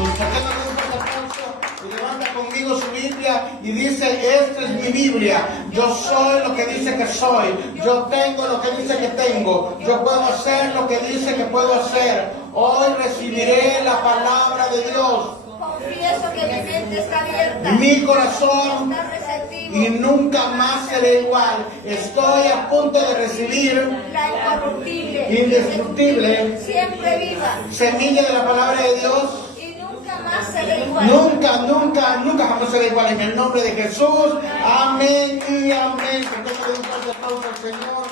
¿Por qué no le das un aplauso? Y levanta conmigo su Biblia y dice, esta es mi Biblia. Yo soy lo que dice que soy. Yo tengo lo que dice que tengo. Yo puedo hacer lo que dice que puedo hacer. Hoy recibiré la palabra de Dios. Confieso que mi mente está abierta. Mi corazón Está receptivo. y nunca más seré igual. Estoy a punto de recibir La incorruptible, indestructible siempre viva. semilla de la palabra de Dios. Y nunca más seré igual. Nunca jamás será igual. En el nombre de Jesús. Amén y amén. ¿Por qué no le damos un aplauso al Señor?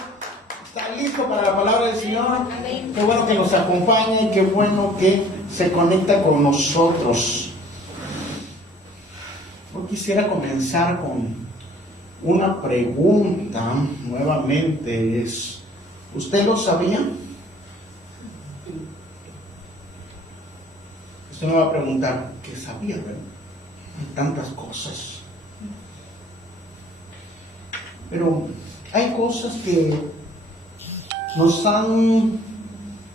¿Está listo para la palabra del Señor? Amén. Qué bueno que nos acompaña y qué bueno que se conecta con nosotros. Yo quisiera comenzar con una pregunta. Nuevamente es, ¿usted lo sabía? Usted me va a preguntar, ¿qué sabía? ¿Verdad? Hay tantas cosas. Pero hay cosas que nos han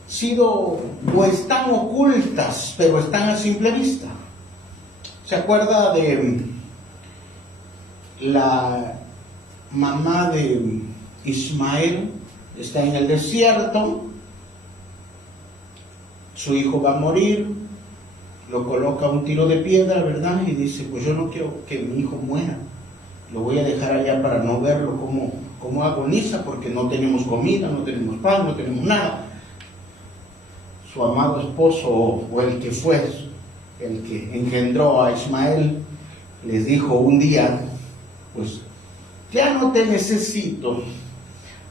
sido o están ocultas, pero están a simple vista. ¿Se acuerda de la mamá de Ismael? Está en el desierto, su hijo va a morir, lo coloca a un tiro de piedra, ¿verdad? Y dice, pues yo no quiero que mi hijo muera, lo voy a dejar allá para no verlo como agoniza, porque no tenemos comida, no tenemos pan, no tenemos nada. Su amado esposo, o el que fue, el que engendró a Ismael, les dijo un día, pues ya no te necesito,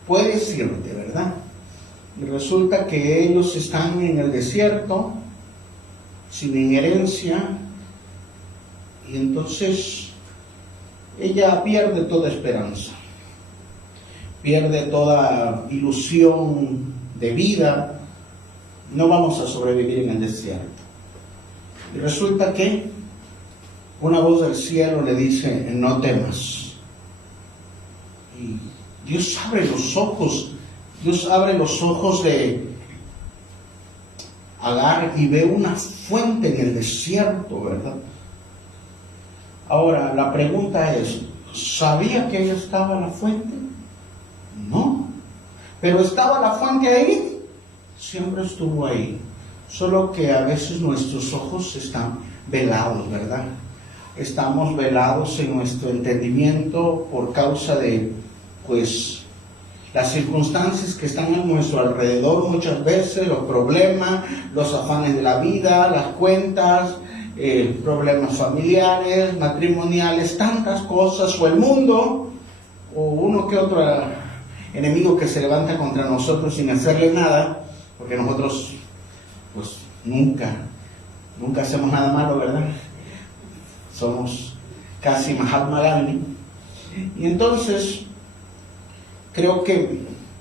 puedes irte, ¿verdad? Y resulta que ellos están en el desierto, sin herencia, y entonces ella pierde toda esperanza, pierde toda ilusión de vida. No vamos a sobrevivir en el desierto. Y resulta que una voz del cielo le dice, no temas. Y Dios abre los ojos de Agar y ve una fuente en el desierto, ¿verdad? Ahora, la pregunta es, ¿sabía que ahí estaba la fuente? No. ¿Pero estaba la fuente ahí? Siempre estuvo ahí, solo que a veces nuestros ojos están velados, ¿verdad? Estamos velados en nuestro entendimiento por causa de, pues, las circunstancias que están a nuestro alrededor muchas veces, los problemas, los afanes de la vida, las cuentas, problemas familiares, matrimoniales, tantas cosas, o el mundo, o uno que otro enemigo que se levanta contra nosotros sin hacerle nada. Porque nosotros, pues, nunca hacemos nada malo, ¿verdad? Somos casi Mahatma Gandhi. Y entonces, creo que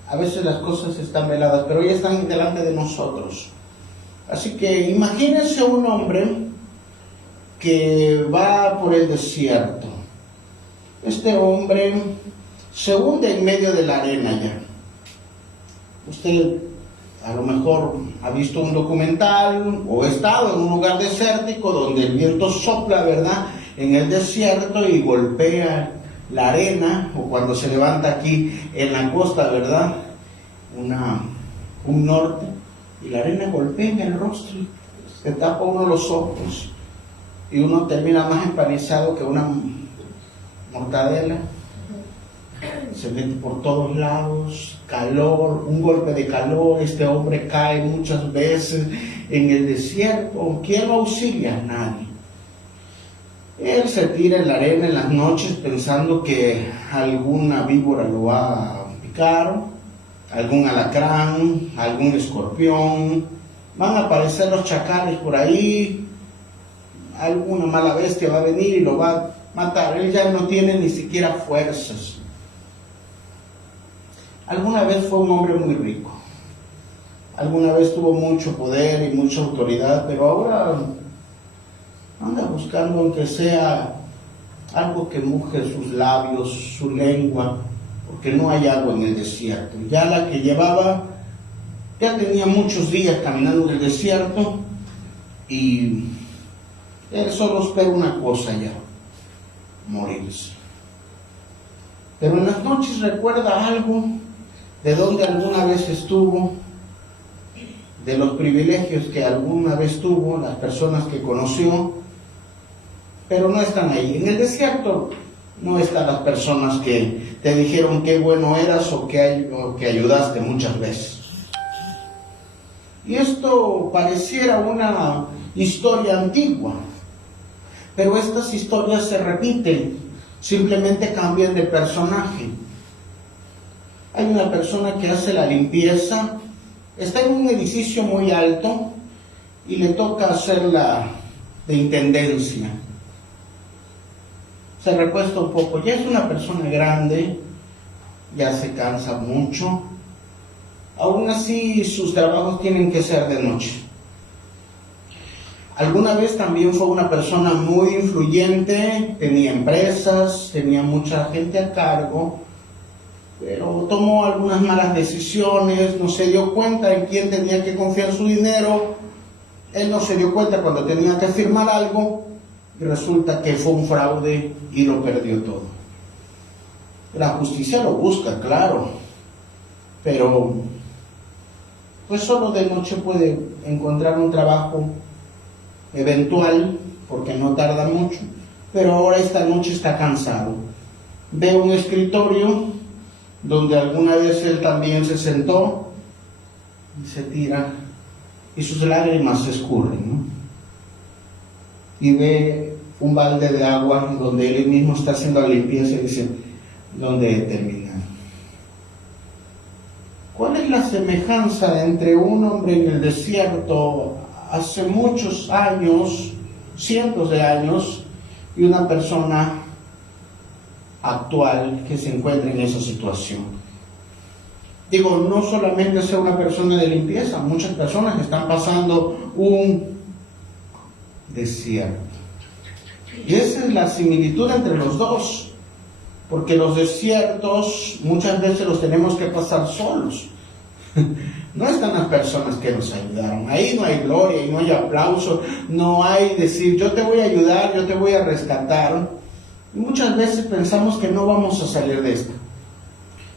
a veces las cosas están veladas, pero ya están delante de nosotros. Así que imagínense un hombre que va por el desierto. Este hombre se hunde en medio de la arena ya. Usted a lo mejor ha visto un documental o ha estado en un lugar desértico donde el viento sopla, ¿verdad?, en el desierto y golpea la arena, o cuando se levanta aquí en la costa, ¿verdad?, un norte, y la arena golpea en el rostro, se tapa uno los ojos y uno termina más empanizado que una mortadela. Se mete por todos lados, calor, un golpe de calor, este hombre cae muchas veces en el desierto. ¿Quién lo auxilia? Nadie. Él se tira en la arena en las noches pensando que alguna víbora lo va a picar, algún alacrán, algún escorpión, van a aparecer los chacales por ahí, alguna mala bestia va a venir y lo va a matar. Él ya no tiene ni siquiera fuerzas. Alguna vez fue un hombre muy rico, alguna vez tuvo mucho poder y mucha autoridad, pero ahora anda buscando aunque sea algo que moje sus labios, su lengua, porque no hay agua en el desierto. Ya la que llevaba, ya tenía muchos días caminando en el desierto y Él solo espera una cosa ya, morirse. Pero en las noches recuerda algo de donde alguna vez estuvo, de los privilegios que alguna vez tuvo, las personas que conoció, pero no están ahí. En el desierto no están las personas que te dijeron qué bueno eras o que ayudaste muchas veces. Y esto pareciera una historia antigua, pero estas historias se repiten, simplemente cambian de personaje. Hay una persona que hace la limpieza, está en un edificio muy alto y le toca hacer la de intendencia. Se recuesta un poco, ya es una persona grande, ya se cansa mucho. Aún así sus trabajos tienen que ser de noche. Alguna vez también fue una persona muy influyente, tenía empresas, tenía mucha gente a cargo, pero tomó algunas malas decisiones, no se dio cuenta en quién tenía que confiar su dinero. Él no se dio cuenta cuando tenía que firmar algo y resulta que fue un fraude y lo perdió todo. La justicia lo busca, claro, pero pues solo de noche puede encontrar un trabajo eventual, porque no tarda mucho, pero ahora esta noche está cansado. Ve un escritorio donde alguna vez él también se sentó y se tira y sus lágrimas se escurren, ¿no? Y ve un balde de agua donde él mismo está haciendo la limpieza y dice, ¿dónde he terminado? ¿Cuál es la semejanza entre un hombre en el desierto hace muchos años, cientos de años, y una persona actual que se encuentra en esa situación? Digo, no solamente ser una persona de limpieza, muchas personas están pasando un desierto. Y esa es la similitud entre los dos, porque los desiertos muchas veces los tenemos que pasar solos. No están las personas que nos ayudaron. Ahí no hay gloria, y no hay aplauso, no hay decir yo te voy a ayudar, yo te voy a rescatar. Y muchas veces pensamos que no vamos a salir de esto.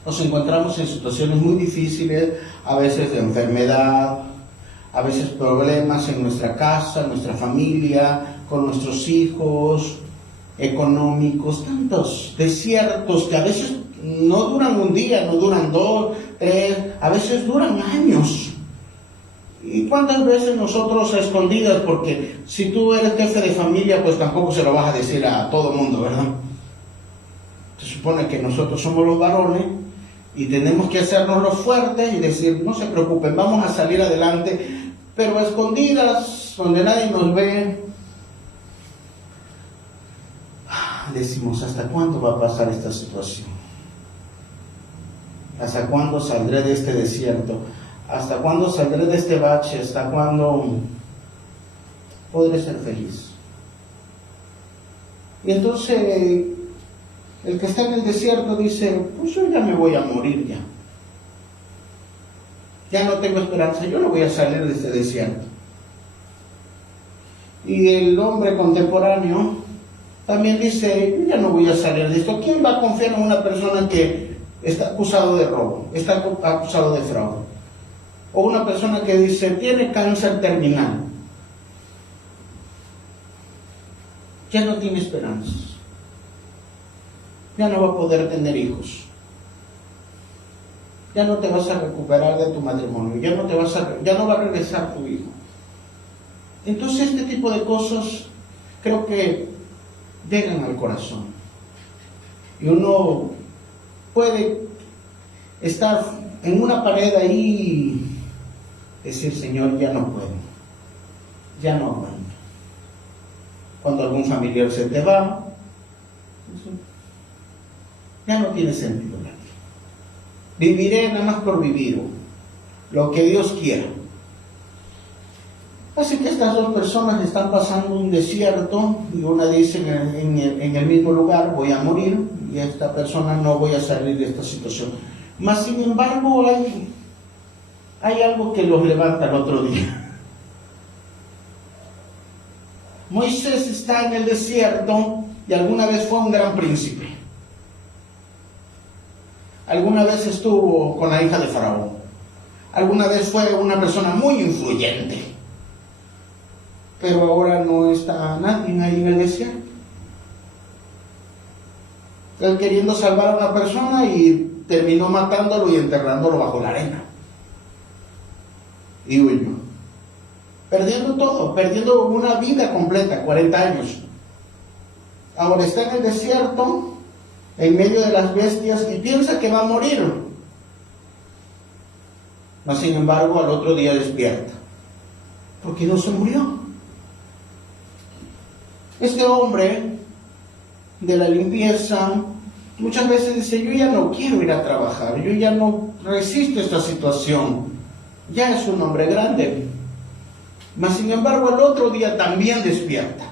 Nos encontramos en situaciones muy difíciles, a veces de enfermedad, a veces problemas en nuestra casa, en nuestra familia, con nuestros hijos, económicos, tantos desiertos que a veces no duran un día, no duran 2, 3, a veces duran años. ¿Y cuántas veces nosotros a escondidas? Porque si tú eres jefe de familia, pues tampoco se lo vas a decir a todo el mundo, ¿verdad? Se supone que nosotros somos los varones y tenemos que hacernos los fuertes y decir, no se preocupen, vamos a salir adelante, pero a escondidas, donde nadie nos ve, decimos, ¿hasta cuándo va a pasar esta situación? ¿Hasta cuándo saldré de este desierto? ¿Hasta cuándo saldré de este bache? ¿Hasta cuándo podré ser feliz? Y entonces el que está en el desierto dice, pues yo ya me voy a morir ya. Ya no tengo esperanza, yo no voy a salir de este desierto. Y el hombre contemporáneo también dice, yo ya no voy a salir de esto. ¿Quién va a confiar en una persona que está acusado de robo, está acusado de fraude? O una persona que dice, tiene cáncer terminal. Ya no tiene esperanzas. Ya no va a poder tener hijos. Ya no te vas a recuperar de tu matrimonio. Ya no va a regresar tu hijo. Entonces este tipo de cosas creo que llegan al corazón. Y uno puede estar en una pared ahí y decir, Señor, ya no puedo. Ya no aguanto. Cuando algún familiar se te va, ya no tiene sentido la vida. Viviré nada más por vivir, lo que Dios quiera. Así que estas dos personas están pasando un desierto y una dice en el mismo lugar, voy a morir, y esta persona, no voy a salir de esta situación. Mas sin embargo hay algo que los levanta el otro día. Moisés está en el desierto y alguna vez fue un gran príncipe. Alguna vez estuvo con la hija de Faraón. Alguna vez fue una persona muy influyente. Pero ahora no está nadie ahí en el desierto. Él queriendo salvar a una persona y terminó matándolo y enterrándolo bajo la arena. Y huyó. Perdiendo todo, perdiendo una vida completa, 40 años. Ahora está en el desierto, en medio de las bestias, y piensa que va a morir. Mas sin embargo, al otro día despierta, porque no se murió. Este hombre de la limpieza muchas veces dice: yo ya no quiero ir a trabajar, yo ya no resisto esta situación, ya es un hombre grande. Mas sin embargo, el otro día también despierta.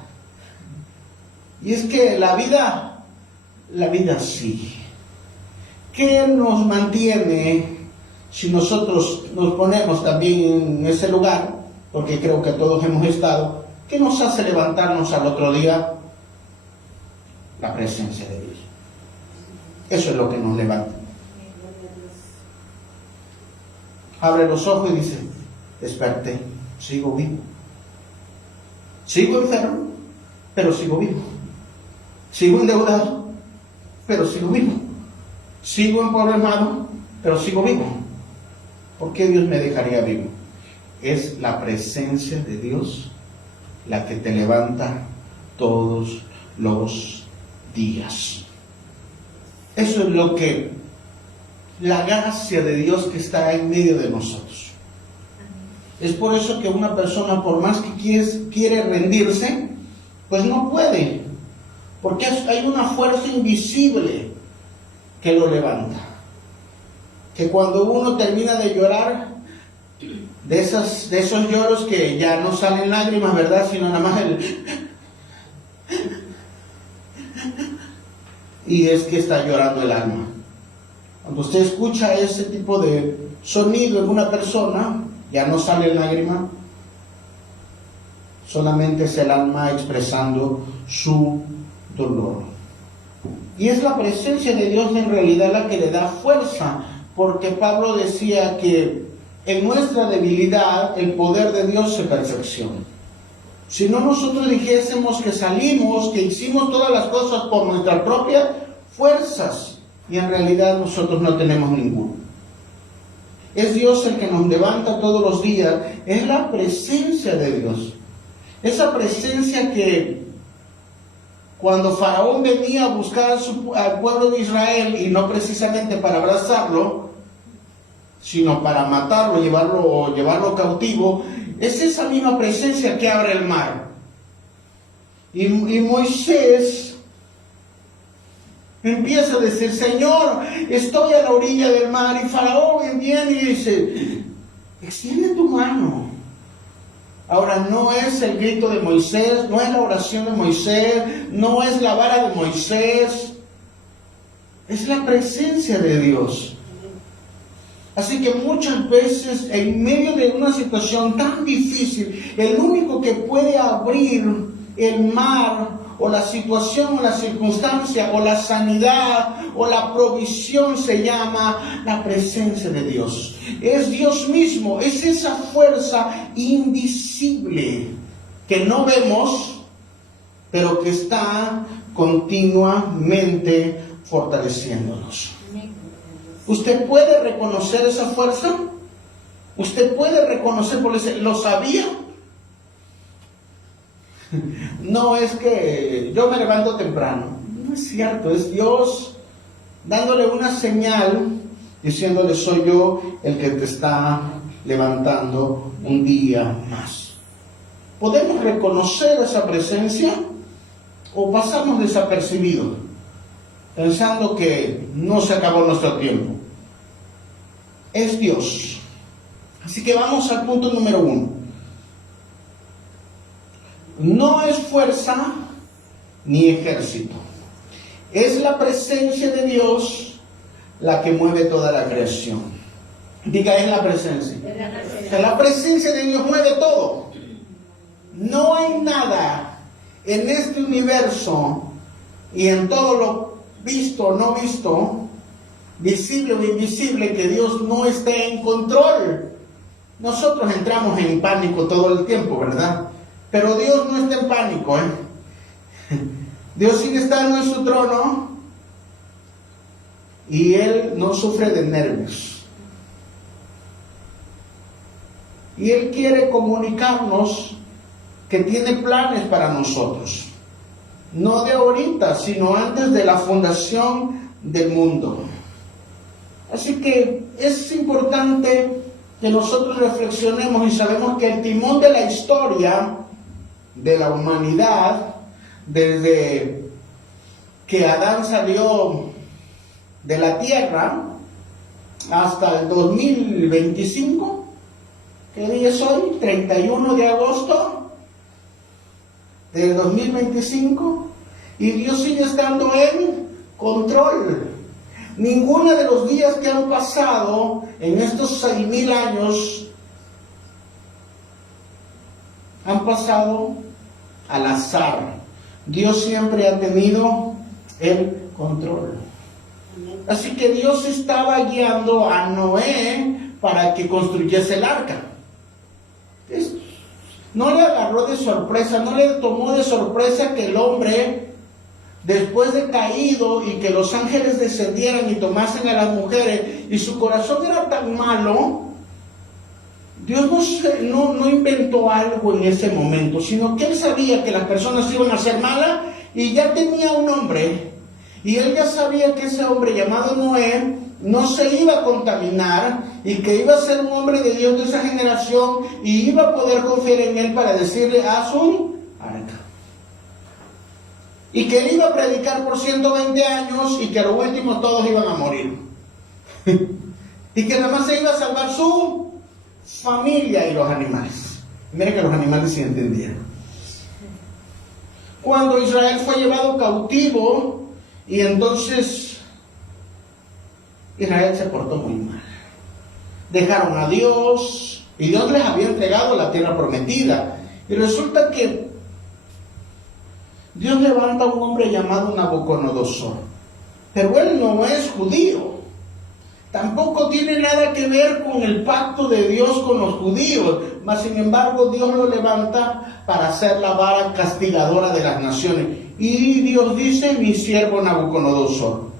Y es que la vida sigue. ¿Qué nos mantiene si nosotros nos ponemos también en ese lugar? Porque creo que todos hemos estado. ¿Qué nos hace levantarnos al otro día? La presencia de Dios. Eso es lo que nos levanta. Abre los ojos y dice: desperté, sigo vivo. Sigo enfermo, pero sigo vivo. Sigo endeudado, pero sigo vivo. Sigo emproblemado, pero sigo vivo. ¿Por qué Dios me dejaría vivo? Es la presencia de Dios la que te levanta todos los días. Eso es lo que, la gracia de Dios que está en medio de nosotros. Es por eso que una persona, por más que quiere rendirse, pues no puede. Porque hay una fuerza invisible que lo levanta. Que cuando uno termina de llorar, de esos lloros que ya no salen lágrimas, ¿verdad? Sino nada más y es que está llorando el alma. Cuando usted escucha ese tipo de sonido en una persona, ya no sale lágrima, solamente es el alma expresando su dolor. Y es la presencia de Dios en realidad la que le da fuerza, porque Pablo decía que en nuestra debilidad el poder de Dios se perfecciona. Si no nosotros dijésemos que salimos, que hicimos todas las cosas por nuestras propias fuerzas, y en realidad nosotros no tenemos ninguno. Es Dios el que nos levanta todos los días, es la presencia de Dios. Esa presencia que cuando Faraón venía a buscar al pueblo de Israel, y no precisamente para abrazarlo, sino para matarlo, llevarlo cautivo, es esa misma presencia que abre el mar. Y Moisés empieza a decir: Señor, estoy a la orilla del mar. Y Faraón viene y dice: extiende tu mano. Ahora, no es el grito de Moisés, no es la oración de Moisés, no es la vara de Moisés, es la presencia de Dios. Así que muchas veces, en medio de una situación tan difícil, el único que puede abrir el mar, o la situación, o la circunstancia, o la sanidad, o la provisión, se llama la presencia de Dios. Es Dios mismo, es esa fuerza invisible que no vemos, pero que está continuamente fortaleciéndonos. ¿Usted puede reconocer esa fuerza? ¿Usted puede reconocer, porque lo sabía? No es que yo me levanto temprano. No es cierto, es Dios dándole una señal, diciéndole: soy yo el que te está levantando un día más. ¿Podemos reconocer esa presencia o pasamos desapercibidos, pensando que no se acabó nuestro tiempo? Es Dios. Así que vamos al punto número 1. No es fuerza ni ejército. Es la presencia de Dios la que mueve toda la creación. Diga: es la presencia. La presencia de Dios mueve todo. No hay nada en este universo y en todo lo visto o no visto, visible o invisible, que Dios no esté en control. Nosotros entramos en pánico todo el tiempo, ¿verdad? Pero Dios no está en pánico, Dios sigue estando en su trono y Él no sufre de nervios. Y Él quiere comunicarnos que tiene planes para nosotros. No de ahorita, sino antes de la fundación del mundo. Así que es importante que nosotros reflexionemos y sabemos que el timón de la historia de la humanidad, desde que Adán salió de la tierra hasta el 2025, ¿qué día es hoy? 31 de agosto del 2025, y Dios sigue estando en control. Ninguno de los días que han pasado en estos 6,000 años han pasado al azar. Dios siempre ha tenido el control. Así que Dios estaba guiando a Noé para que construyese el arca. No le agarró de sorpresa, no le tomó de sorpresa que el hombre, después de caído y que los ángeles descendieran y tomasen a las mujeres, y su corazón era tan malo, Dios no inventó algo en ese momento, sino que Él sabía que las personas iban a ser malas y ya tenía un hombre, y Él ya sabía que ese hombre llamado Noé no se iba a contaminar y que iba a ser un hombre de Dios de esa generación y iba a poder confiar en Él para decirle: haz un arca. Y que Él iba a predicar por 120 años y que a lo último todos iban a morir. Y que nada más se iba a salvar su familia y los animales. Miren que los animales sí entendían. Cuando Israel fue llevado cautivo, y entonces Israel se portó muy mal. Dejaron a Dios, y Dios les había entregado la tierra prometida. Y resulta que Dios levanta a un hombre llamado Nabucodonosor. Pero él no es judío. Tampoco tiene nada que ver con el pacto de Dios con los judíos. Mas sin embargo Dios lo levanta para ser la vara castigadora de las naciones. Y Dios dice: mi siervo Nabucodonosor.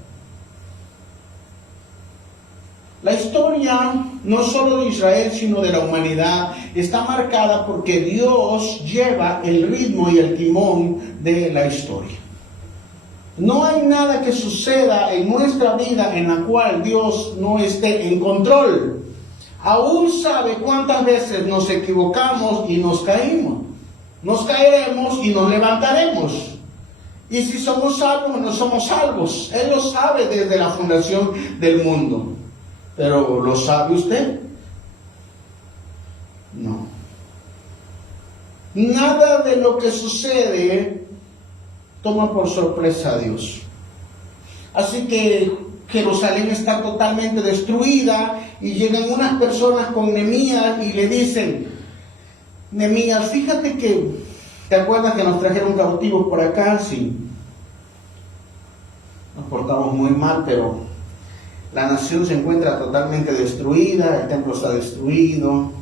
La historia, no solo de Israel, sino de la humanidad, está marcada porque Dios lleva el ritmo y el timón de la historia. No hay nada que suceda en nuestra vida en la cual Dios no esté en control. Aún sabe cuántas veces nos equivocamos y nos caímos. Nos caeremos y nos levantaremos. Y si somos salvos o no somos salvos, Él lo sabe desde la fundación del mundo. ¿Pero lo sabe usted? No. Nada de lo que sucede toma por sorpresa a Dios. Así que Jerusalén está totalmente destruida y llegan unas personas con Nehemías y le dicen: Nehemías, fíjate que, ¿te acuerdas que nos trajeron cautivos por acá? Sí. Nos portamos muy mal, pero la nación se encuentra totalmente destruida, el templo está destruido,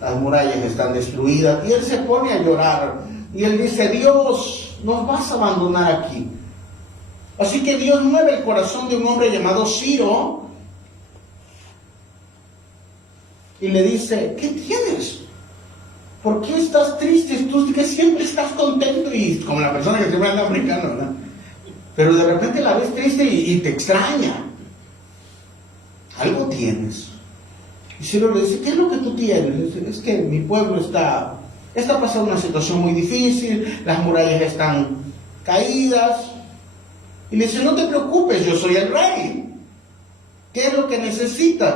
las murallas están destruidas, y él se pone a llorar, y él dice: Dios, nos vas a abandonar aquí. Así que Dios mueve el corazón de un hombre llamado Ciro, y le dice: ¿qué tienes? ¿Por qué estás triste? Tú que siempre estás contento, y como la persona que siempre anda brincando, ¿verdad? Pero de repente la ves triste y te extraña. Algo tienes. Y Ciro le dice: ¿qué es lo que tú tienes? Es que mi pueblo está pasando una situación muy difícil, las murallas están caídas. Y le dice: no te preocupes, yo soy el rey. ¿Qué es lo que necesitas?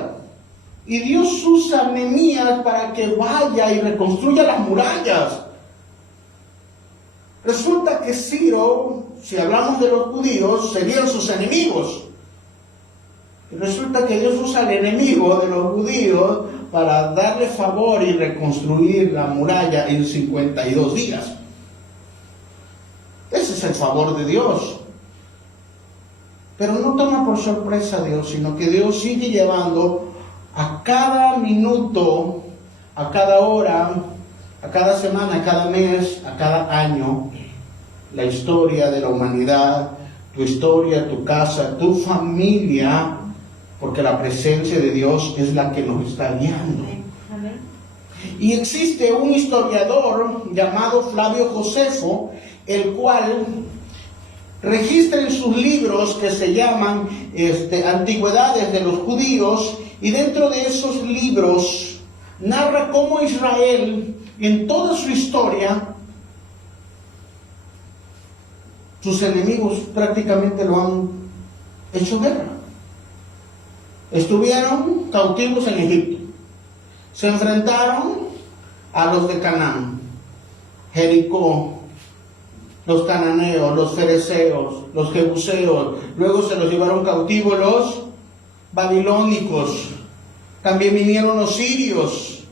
Y Dios usa a Nehemías para que vaya y reconstruya las murallas. Resulta que Ciro, si hablamos de los judíos, serían sus enemigos. Y resulta que Dios usa al enemigo de los judíos para darle favor y reconstruir la muralla en 52 días. ese es el favor de Dios. Pero no toma por sorpresa a Dios, sino que Dios sigue llevando a cada minuto, a cada hora, a cada semana, a cada mes, a cada año, la historia de la humanidad, tu historia, tu casa, tu familia, porque la presencia de Dios es la que nos está guiando. Y existe un historiador llamado Flavio Josefo, el cual registra en sus libros que se llaman Antigüedades de los Judíos, y dentro de esos libros narra cómo Israel, en toda su historia, sus enemigos prácticamente lo han hecho guerra. Estuvieron cautivos en Egipto. Se enfrentaron a los de Canaán, Jericó, los cananeos, los fereceos, los jebuseos. Luego se los llevaron cautivos los babilónicos. También vinieron los sirios.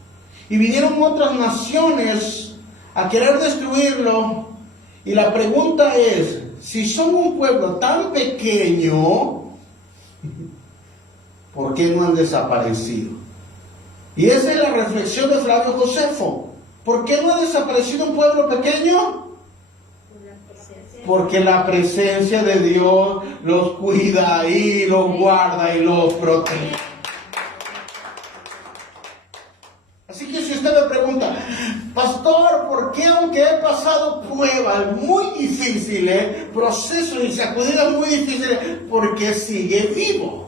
Y vinieron otras naciones a querer destruirlo. Y la pregunta es, si son un pueblo tan pequeño, ¿por qué no han desaparecido? Y esa es la reflexión de Flavio Josefo. ¿Por qué no ha desaparecido un pueblo pequeño? Porque la presencia de Dios los cuida y los guarda y los protege. Así que si usted me pregunta, pastor, ¿por qué aunque he pasado pruebas muy difíciles, procesos y sacudidas muy difíciles, por qué sigue vivo?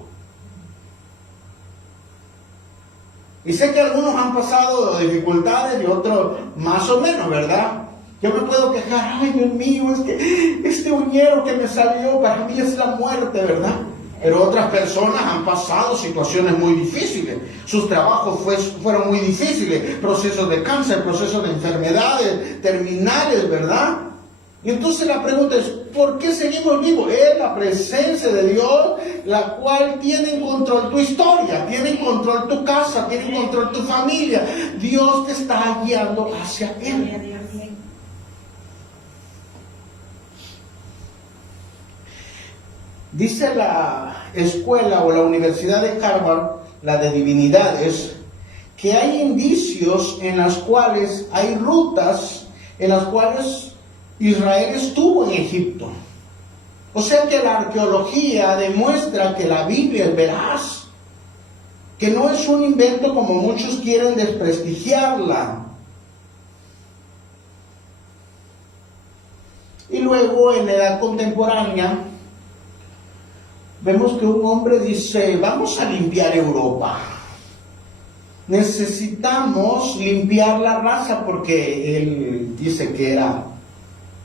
Y sé que algunos han pasado dificultades y otros más o menos, ¿verdad? Yo me puedo quejar, ay Dios mío, es que este uñero que me salió para mí es la muerte, ¿verdad? Pero otras personas han pasado situaciones muy difíciles, sus trabajos fueron muy difíciles, procesos de cáncer, procesos de enfermedades terminales, ¿verdad? Y entonces la pregunta es, ¿por qué seguimos vivos? Es la presencia de Dios la cual tiene en control tu historia, tiene en control tu casa, tiene en control tu familia. Dios te está guiando hacia Él. Dice la escuela o la Universidad de Harvard, la de divinidades, que hay indicios en las cuales hay rutas en las cuales Israel estuvo en Egipto. O sea que la arqueología demuestra que la Biblia es veraz, que no es un invento como muchos quieren desprestigiarla. Y luego en la edad contemporánea vemos que un hombre dice, vamos a limpiar Europa. Necesitamos limpiar la raza, porque él dice que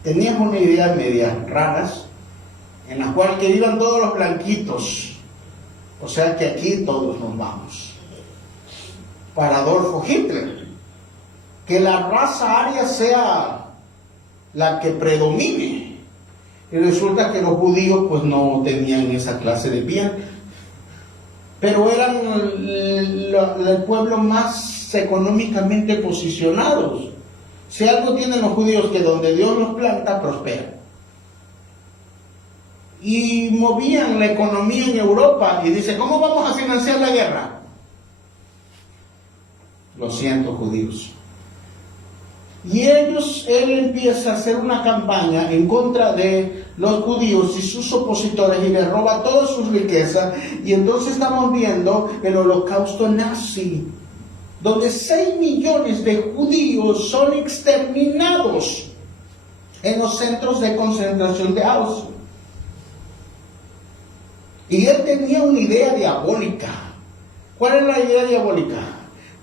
teníamos una idea media raras, en la cual que vivan todos los blanquitos. O sea que aquí todos nos vamos. Para Adolfo Hitler, que la raza aria sea la que predomine. Y resulta que los judíos pues no tenían esa clase de piel, pero eran el pueblo más económicamente posicionados. Si algo tienen los judíos, que donde Dios los planta, prospera. Y movían la economía en Europa, y dice, ¿cómo vamos a financiar la guerra? Lo siento, judíos. Y él empieza a hacer una campaña en contra de los judíos y sus opositores y les roba todas sus riquezas. Y entonces estamos viendo el holocausto nazi, donde 6 millones de judíos son exterminados en los centros de concentración de Auschwitz. Y él tenía una idea diabólica. ¿Cuál es la idea diabólica?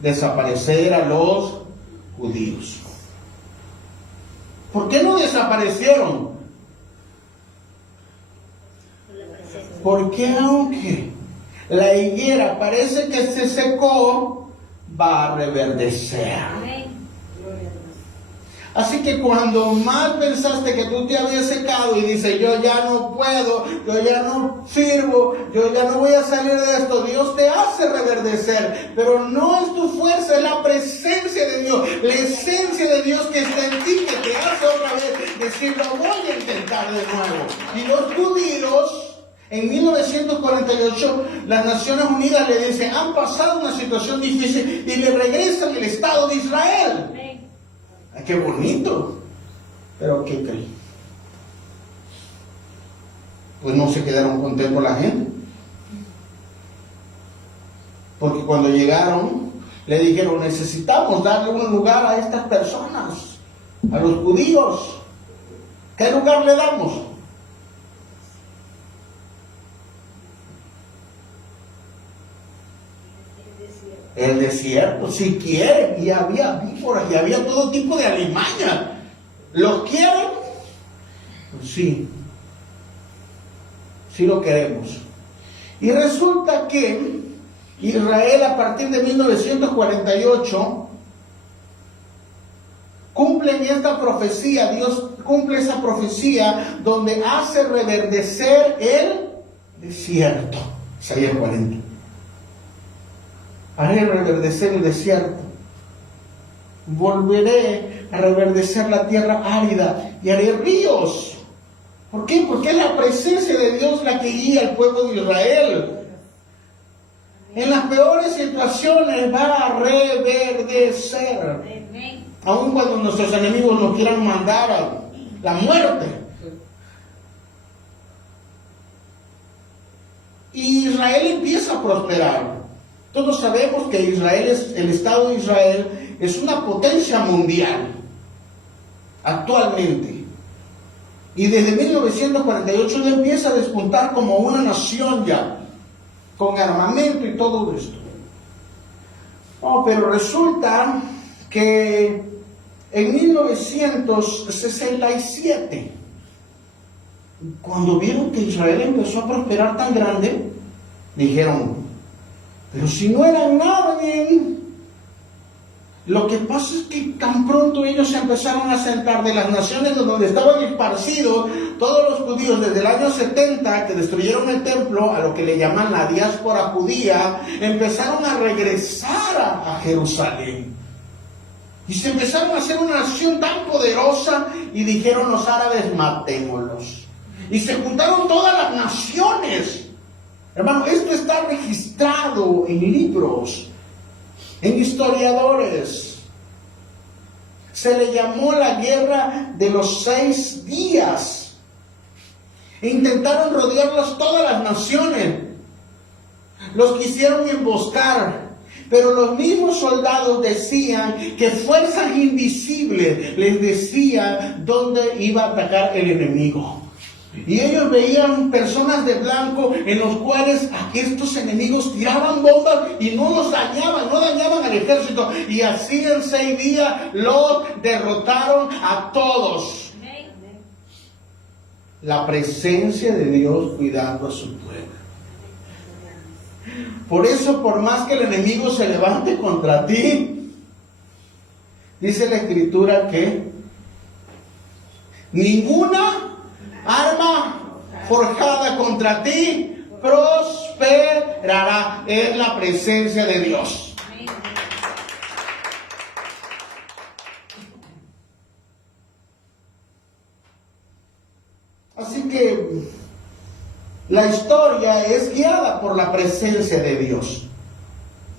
Desaparecer a los judíos. ¿Por qué no desaparecieron? Porque aunque la higuera parece que se secó, va a reverdecer. Así que cuando más pensaste que tú te habías secado y dices, yo ya no puedo, yo ya no sirvo, yo ya no voy a salir de esto, Dios te hace reverdecer. Pero no es tu fuerza, es la presencia de Dios, la esencia de Dios que está en ti, que te hace otra vez decir, lo voy a intentar de nuevo. Y los judíos, en 1948, las Naciones Unidas le dicen, han pasado una situación difícil y le regresan el Estado de Israel. ¡Qué bonito! Pero ¿qué creen? Pues no se quedaron contentos la gente. Porque cuando llegaron, le dijeron, necesitamos darle un lugar a estas personas, a los judíos. ¿Qué lugar le damos? El desierto, si quieren, y había víboras, y había todo tipo de alimaña. ¿Los quieren? Pues sí, sí lo queremos. Y resulta que Israel a partir de 1948 cumplen esta profecía, Dios cumple esa profecía donde hace reverdecer el desierto. Isaías 40. Haré reverdecer el desierto. Volveré a reverdecer la tierra árida y haré ríos. ¿Por qué? Porque es la presencia de Dios la que guía al pueblo de Israel. En las peores situaciones va a reverdecer. Aun cuando nuestros enemigos nos quieran mandar a la muerte. Y Israel empieza a prosperar. Todos sabemos que Israel el Estado de Israel es una potencia mundial actualmente. Y desde 1948 ya empieza a despuntar como una nación ya, con armamento y todo esto. Oh, pero resulta que en 1967, cuando vieron que Israel empezó a prosperar tan grande, dijeron, pero si no eran nadie. Lo que pasa es que tan pronto ellos se empezaron a sentar de las naciones donde estaban esparcidos todos los judíos desde el año 70 que destruyeron el templo, a lo que le llaman la diáspora judía, empezaron a regresar a Jerusalén. Y se empezaron a hacer una nación tan poderosa y dijeron los árabes, matémoslos. Y se juntaron todas las naciones. Hermano, esto está registrado en libros, en historiadores. Se le llamó la guerra de los 6 días. E intentaron rodearlos todas las naciones. Los quisieron emboscar. Pero los mismos soldados decían que fuerzas invisibles les decían dónde iba a atacar el enemigo. Y ellos veían personas de blanco en los cuales estos enemigos tiraban bombas y no los dañaban, no dañaban al ejército. Y así en 6 días los derrotaron a todos. La presencia de Dios cuidando a su pueblo. Por eso, por más que el enemigo se levante contra ti, dice la Escritura que ninguna arma forjada contra ti prosperará. Es la presencia de Dios. Así que la historia es guiada por la presencia de Dios.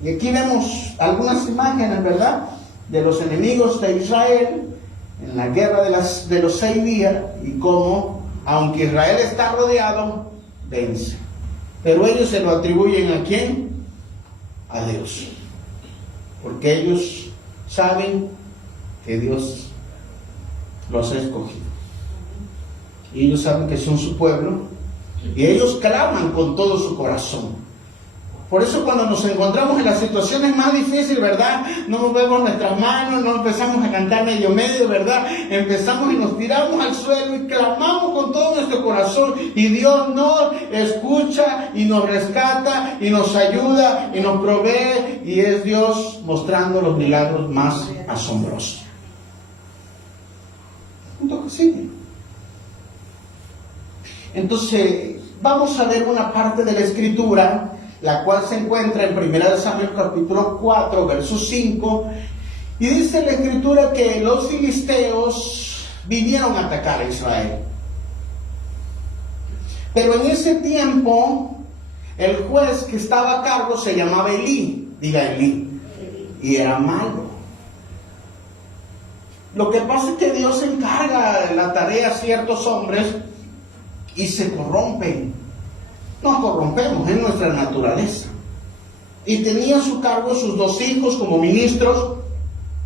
Y aquí vemos algunas imágenes, ¿verdad?, de los enemigos de Israel en la guerra de los 6 días y cómo, aunque Israel está rodeado, vence. Pero ellos se lo atribuyen ¿a quién? A Dios. Porque ellos saben que Dios los ha escogido. Y ellos saben que son su pueblo. Y ellos claman con todo su corazón. Por eso cuando nos encontramos en las situaciones más difíciles, ¿verdad?, no movemos nuestras manos, no empezamos a cantar medio, ¿verdad? Empezamos y nos tiramos al suelo y clamamos con todo nuestro corazón. Y Dios nos escucha y nos rescata y nos ayuda y nos provee. Y es Dios mostrando los milagros más asombrosos. que sigue. Entonces, vamos a ver una parte de la Escritura, la cual se encuentra en 1 Samuel capítulo 4, verso 5, y dice la Escritura que los filisteos vinieron a atacar a Israel. Pero en ese tiempo, el juez que estaba a cargo se llamaba Elí, diga Elí, y era malo. Lo que pasa es que Dios encarga la tarea a ciertos hombres y se corrompen. Nos corrompemos, es nuestra naturaleza. Y tenía a su cargo sus 2 hijos como ministros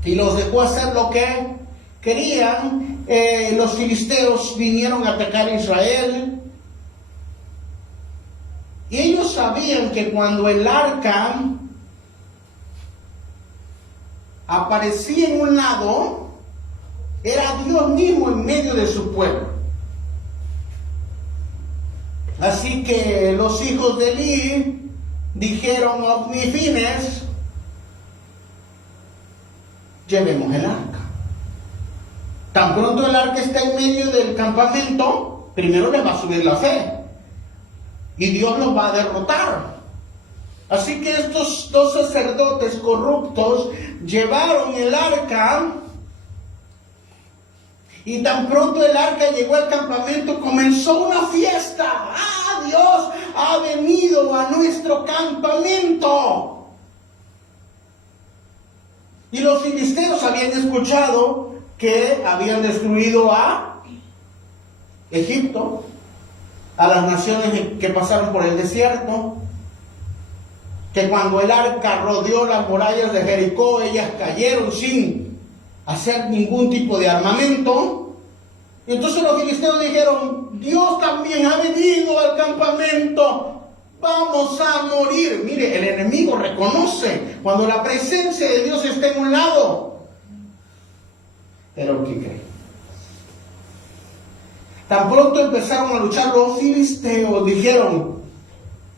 y los dejó hacer lo que querían. Los filisteos vinieron a atacar a Israel. Y ellos sabían que cuando el arca aparecía en un lado, era Dios mismo en medio de su pueblo. Así que los hijos de Elí dijeron: Ofni y Fines, llevemos el arca. Tan pronto el arca está en medio del campamento, primero les va a subir la fe y Dios los va a derrotar. Así que estos 2 sacerdotes corruptos llevaron el arca, y tan pronto el arca llegó al campamento, comenzó una fiesta. ¡Ah, Dios ha venido a nuestro campamento! Y los filisteos habían escuchado que habían destruido a Egipto, a las naciones que pasaron por el desierto, que cuando el arca rodeó las murallas de Jericó, ellas cayeron sin hacer ningún tipo de armamento. Y entonces los filisteos dijeron: Dios también ha venido al campamento, vamos a morir. Mire, el enemigo reconoce cuando la presencia de Dios está en un lado. Pero ¿qué creen? Tan pronto empezaron a luchar los filisteos, dijeron: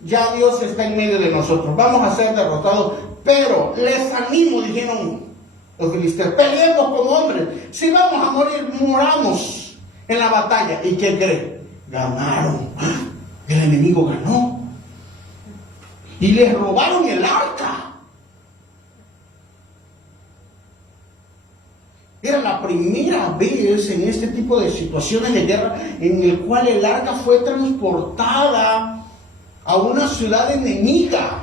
ya Dios está en medio de nosotros, vamos a ser derrotados. Pero les animo, dijeron los filisteos, peleemos como hombres. Si vamos a morir, moramos en la batalla. ¿Y qué creen? Ganaron. El enemigo ganó. Y les robaron el arca. Era la primera vez en este tipo de situaciones de guerra en el cual el arca fue transportada a una ciudad enemiga.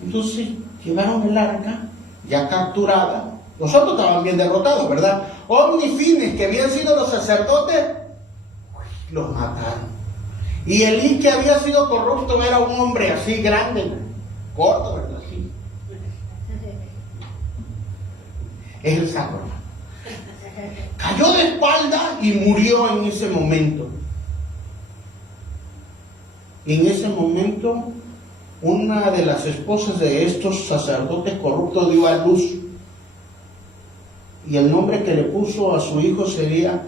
Entonces llevaron el arca ya capturada. Los otros estaban bien derrotados, ¿verdad? Ofni y Fines, que habían sido los sacerdotes, los mataron. Y Elí, que había sido corrupto, era un hombre así grande, gordo, ¿verdad? Así. Es el saco. Cayó de espalda y murió en ese momento. Y en ese momento, una de las esposas de estos sacerdotes corruptos dio a luz. Y el nombre que le puso a su hijo sería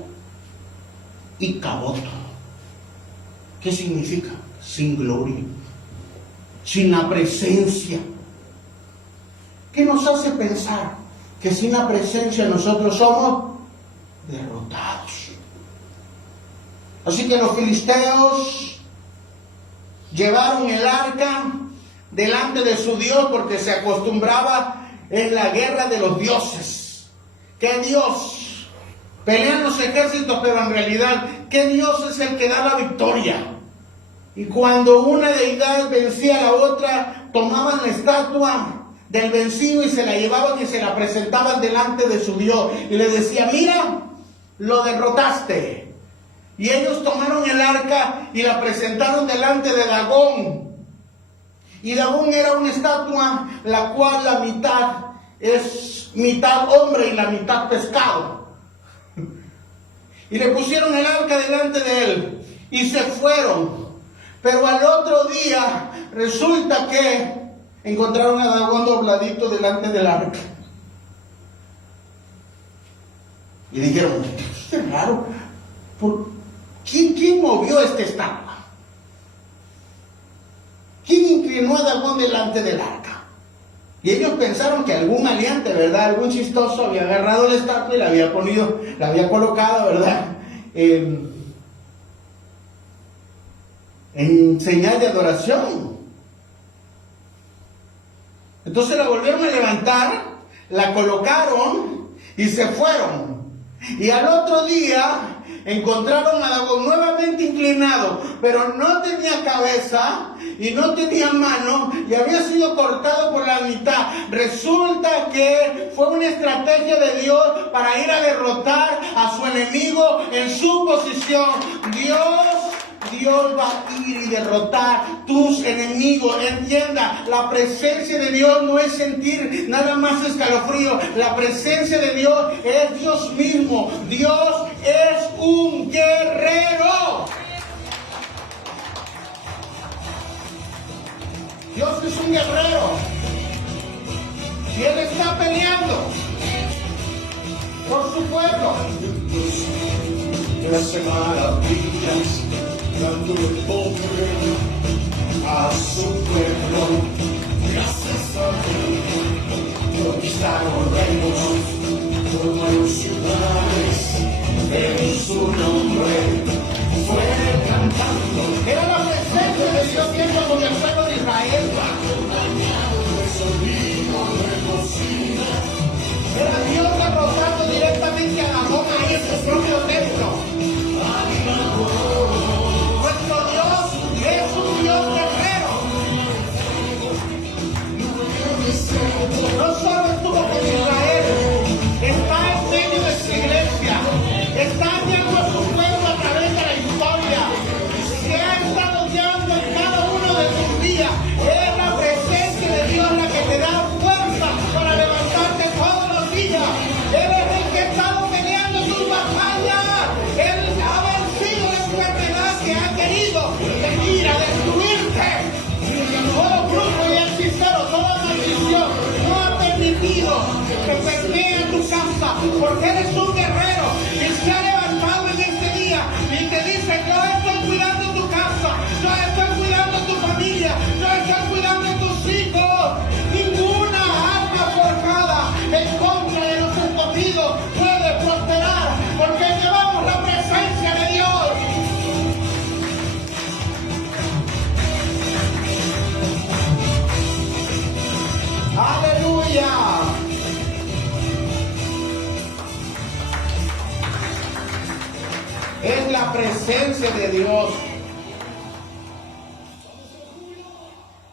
Icabod. ¿Qué significa? Sin gloria, sin la presencia. ¿Qué nos hace pensar? Que sin la presencia nosotros somos derrotados. Así que los filisteos llevaron el arca delante de su Dios, porque se acostumbraba en la guerra de los dioses. Que Dios pelean los ejércitos, pero en realidad que Dios es el que da la victoria. Y cuando una deidad vencía a la otra, tomaban la estatua del vencido y se la llevaban y se la presentaban delante de su Dios. Y le decía: mira, lo derrotaste. Y ellos tomaron el arca y la presentaron delante de Dagón. Y Dagón era una estatua, la cual la mitad es mitad hombre y la mitad pescado. Y le pusieron el arca delante de él y se fueron. Pero al otro día resulta que encontraron a Dagón dobladito delante del arca. Y dijeron: Esto es raro. ¿Quién movió esta estatua? ¿Quién inclinó a Dagón delante del arca? Y ellos pensaron que algún maleante, ¿verdad? Algún chistoso había agarrado la estatua y la había colocado, ¿verdad? En señal de adoración. Entonces la volvieron a levantar, la colocaron y se fueron. Y al otro día encontraron a Dagón nuevamente inclinado, pero no tenía cabeza y no tenía mano y había sido cortado por la mitad. Resulta que fue una estrategia de Dios para ir a derrotar a su enemigo en su posición. Dios va a ir y derrotar tus enemigos. Entienda, la presencia de Dios no es sentir nada más escalofrío. La presencia de Dios es Dios mismo. Dios es un guerrero. Dios es un guerrero. Y Él está peleando por su pueblo. Las maravillas, dándole poder a su pueblo. Gracias a Dios, conquistaron reinos, tomaron ciudades, en su nombre fue cantando. Era la presencia de Dios viendo con el pueblo de Israel. Era Dios derrotando directamente a Dagón ahí en su propio templo. Nuestro Dios es un Dios guerrero. No solo estuvo con Israel, está en medio de su iglesia, está guiando a su pueblo a través de la historia, se ha estado guiando en cada uno de sus días. Es la presencia de Dios la que te da fuerza para levantarte todos los días. Él es el que ha estado peleando tus batallas. Él ha vencido la enfermedad que ha querido venir a destruirte. Todo brujo y hechicero, toda maldición no ha permitido que permee tu casa, porque eres un guerrero y se ha levantado en este día y te dice: yo estoy cuidando tu casa, yo estoy cuidando tu familia, yo estoy cuidando tus hijos. Ninguna arma forjada en contra de los escogidos puede prosperar, porque llevamos la presencia de Dios. ¡Aleluya! Es la presencia de Dios.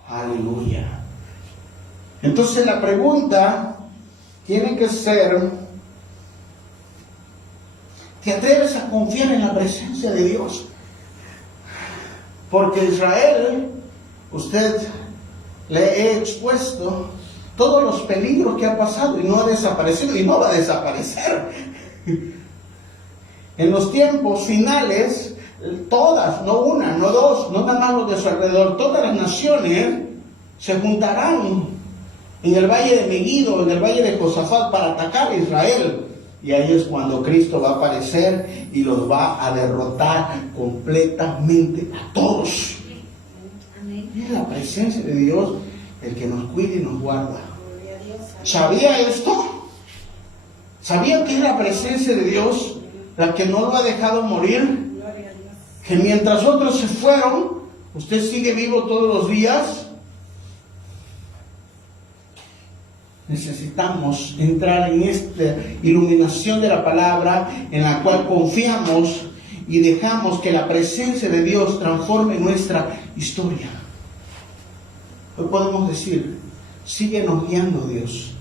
Aleluya. Entonces la pregunta tiene que ser: ¿te atreves a confiar en la presencia de Dios? Porque Israel, usted le he expuesto todos los peligros que ha pasado y no ha desaparecido y no va a desaparecer. En los tiempos finales, todas, no una, no dos, no nada más los de su alrededor, todas las naciones se juntarán en el valle de Megiddo, en el valle de Josafat, para atacar a Israel. Y ahí es cuando Cristo va a aparecer y los va a derrotar completamente a todos. Es la presencia de Dios el que nos cuida y nos guarda. ¿Sabía esto? ¿Sabía que es la presencia de Dios la que no lo ha dejado morir? Que mientras otros se fueron, usted sigue vivo todos los días. Necesitamos entrar en esta iluminación de la palabra, en la cual confiamos y dejamos que la presencia de Dios transforme nuestra historia. Hoy podemos decir: síguenos guiando, Dios.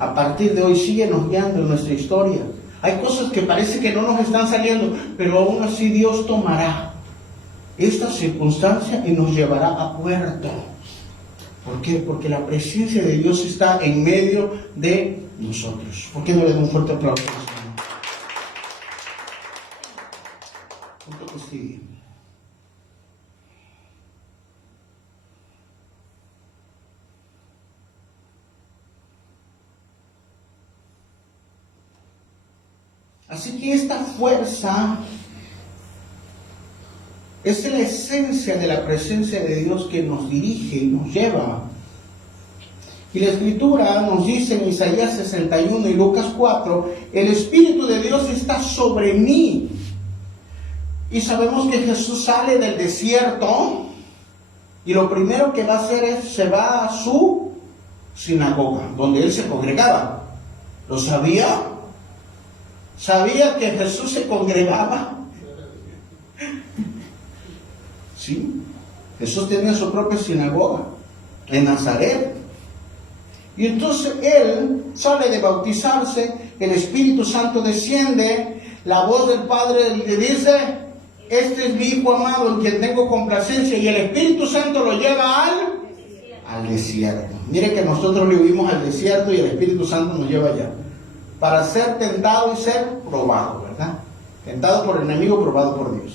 A partir de hoy, síguenos guiando en nuestra historia. Hay cosas que parece que no nos están saliendo, pero aún así Dios tomará esta circunstancia y nos llevará a puerto. ¿Por qué? Porque la presencia de Dios está en medio de nosotros. ¿Por qué no le doy un fuerte aplauso al Señor? Punto que sigue. Así que esta fuerza es la esencia de la presencia de Dios que nos dirige y nos lleva. Y la Escritura nos dice en Isaías 61 y Lucas 4, el Espíritu de Dios está sobre mí. Y sabemos que Jesús sale del desierto y lo primero que va a hacer es, se va a su sinagoga, donde él se congregaba. ¿Lo sabía? ¿Sabía que Jesús se congregaba? Sí, Jesús tenía su propia sinagoga en Nazaret. Y entonces él sale de bautizarse, el Espíritu Santo desciende, la voz del Padre le dice, este es mi Hijo amado en quien tengo complacencia, y el Espíritu Santo lo lleva al desierto. Mire que nosotros le huimos al desierto y el Espíritu Santo nos lleva allá, para ser tentado y ser probado, ¿verdad? Tentado por el enemigo, probado por Dios.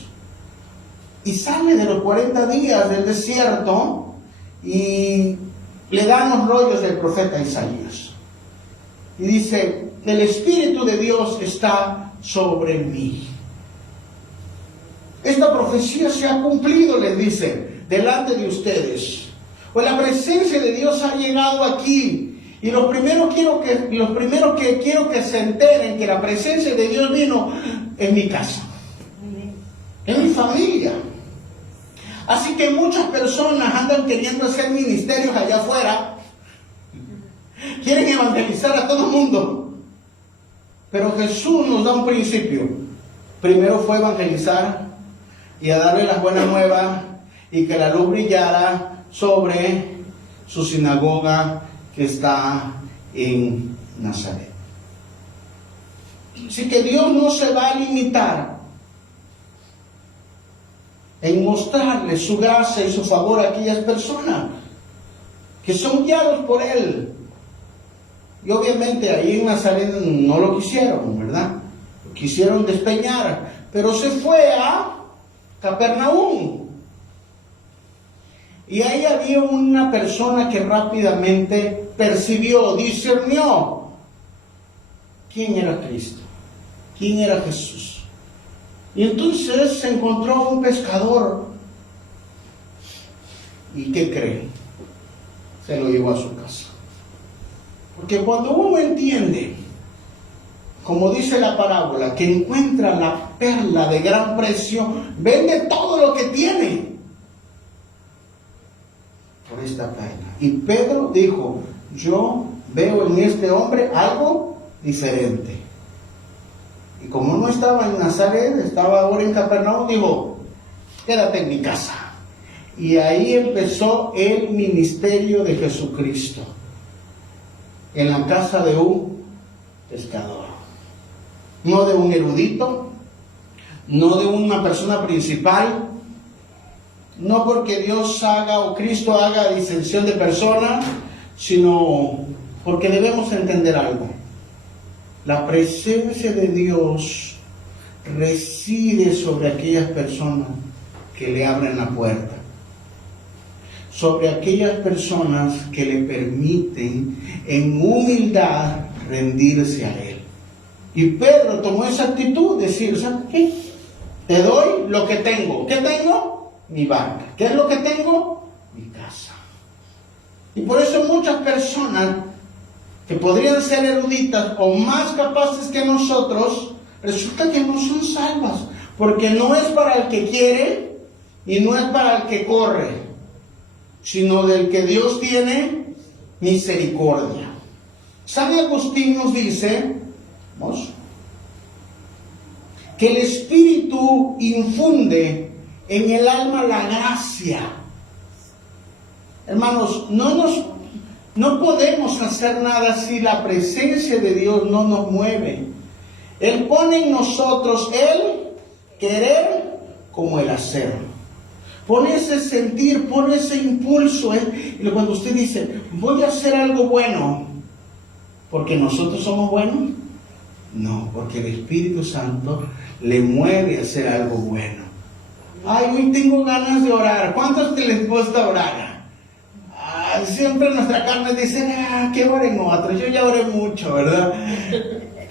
Y sale de los 40 días del desierto y le dan los rollos del profeta Isaías. Y dice, el Espíritu de Dios está sobre mí. Esta profecía se ha cumplido, les dice, delante de ustedes. Pues la presencia de Dios ha llegado aquí. Y lo primero que quiero que se enteren que la presencia de Dios vino en mi casa, en mi familia. Así que muchas personas andan queriendo hacer ministerios allá afuera, quieren evangelizar a todo el mundo, pero Jesús nos da un principio. Primero fue evangelizar y a darle las buenas nuevas y que la luz brillara sobre su sinagoga que está en Nazaret. Así que Dios no se va a limitar en mostrarle su gracia y su favor a aquellas personas que son guiados por Él. Y obviamente ahí en Nazaret no lo quisieron, ¿verdad? Lo quisieron despeñar, pero se fue a Capernaum. Y ahí había una persona que rápidamente percibió, discernió quién era Cristo, quién era Jesús. Y entonces se encontró un pescador. ¿Y qué creen? Se lo llevó a su casa. Porque cuando uno entiende, como dice la parábola, que encuentra la perla de gran precio, vende todo lo que tiene por esta perla. Y Pedro dijo, yo veo en este hombre algo diferente. Y como no estaba en Nazaret, estaba ahora en Capernaum, dijo, quédate en mi casa. Y ahí empezó el ministerio de Jesucristo, en la casa de un pescador. No de un erudito, no de una persona principal, no porque Dios haga o Cristo haga distinción de personas, sino porque debemos entender algo. La presencia de Dios reside sobre aquellas personas que le abren la puerta, sobre aquellas personas que le permiten en humildad rendirse a Él. Y Pedro tomó esa actitud, decir, ¿sabes qué? Te doy lo que tengo. ¿Qué tengo? Mi barca. ¿Qué es lo que tengo? Mi casa. Y por eso muchas personas que podrían ser eruditas o más capaces que nosotros, resulta que no son salvas, porque no es para el que quiere y no es para el que corre, sino del que Dios tiene misericordia. San Agustín nos dice, vamos, que el Espíritu infunde en el alma la gracia. Hermanos, no podemos hacer nada si la presencia de Dios no nos mueve. Él pone en nosotros el querer como el hacer. Pone ese sentir, pone ese impulso. Y cuando usted dice, voy a hacer algo bueno, ¿porque nosotros somos buenos? No, porque el Espíritu Santo le mueve a hacer algo bueno. Ay, hoy tengo ganas de orar. ¿Cuántos te les gusta orar? Siempre nuestra carne dice, que oren otros, yo ya oré mucho, ¿verdad?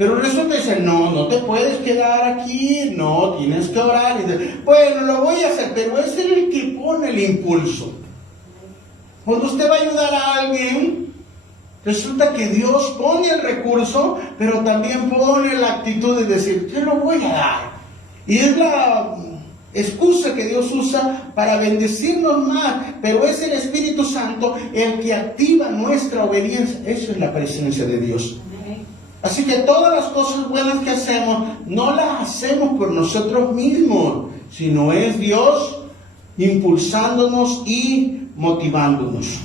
Pero resulta que dice, no te puedes quedar aquí, no, tienes que orar. Y dice, bueno, lo voy a hacer, pero es el que pone el impulso. Cuando usted va a ayudar a alguien, resulta que Dios pone el recurso, pero también pone la actitud de decir, te lo voy a dar. Y es la excusa que Dios usa para bendecirnos más, pero es el Espíritu Santo el que activa nuestra obediencia. Eso es la presencia de Dios. Así que todas las cosas buenas que hacemos, no las hacemos por nosotros mismos, sino es Dios impulsándonos y motivándonos.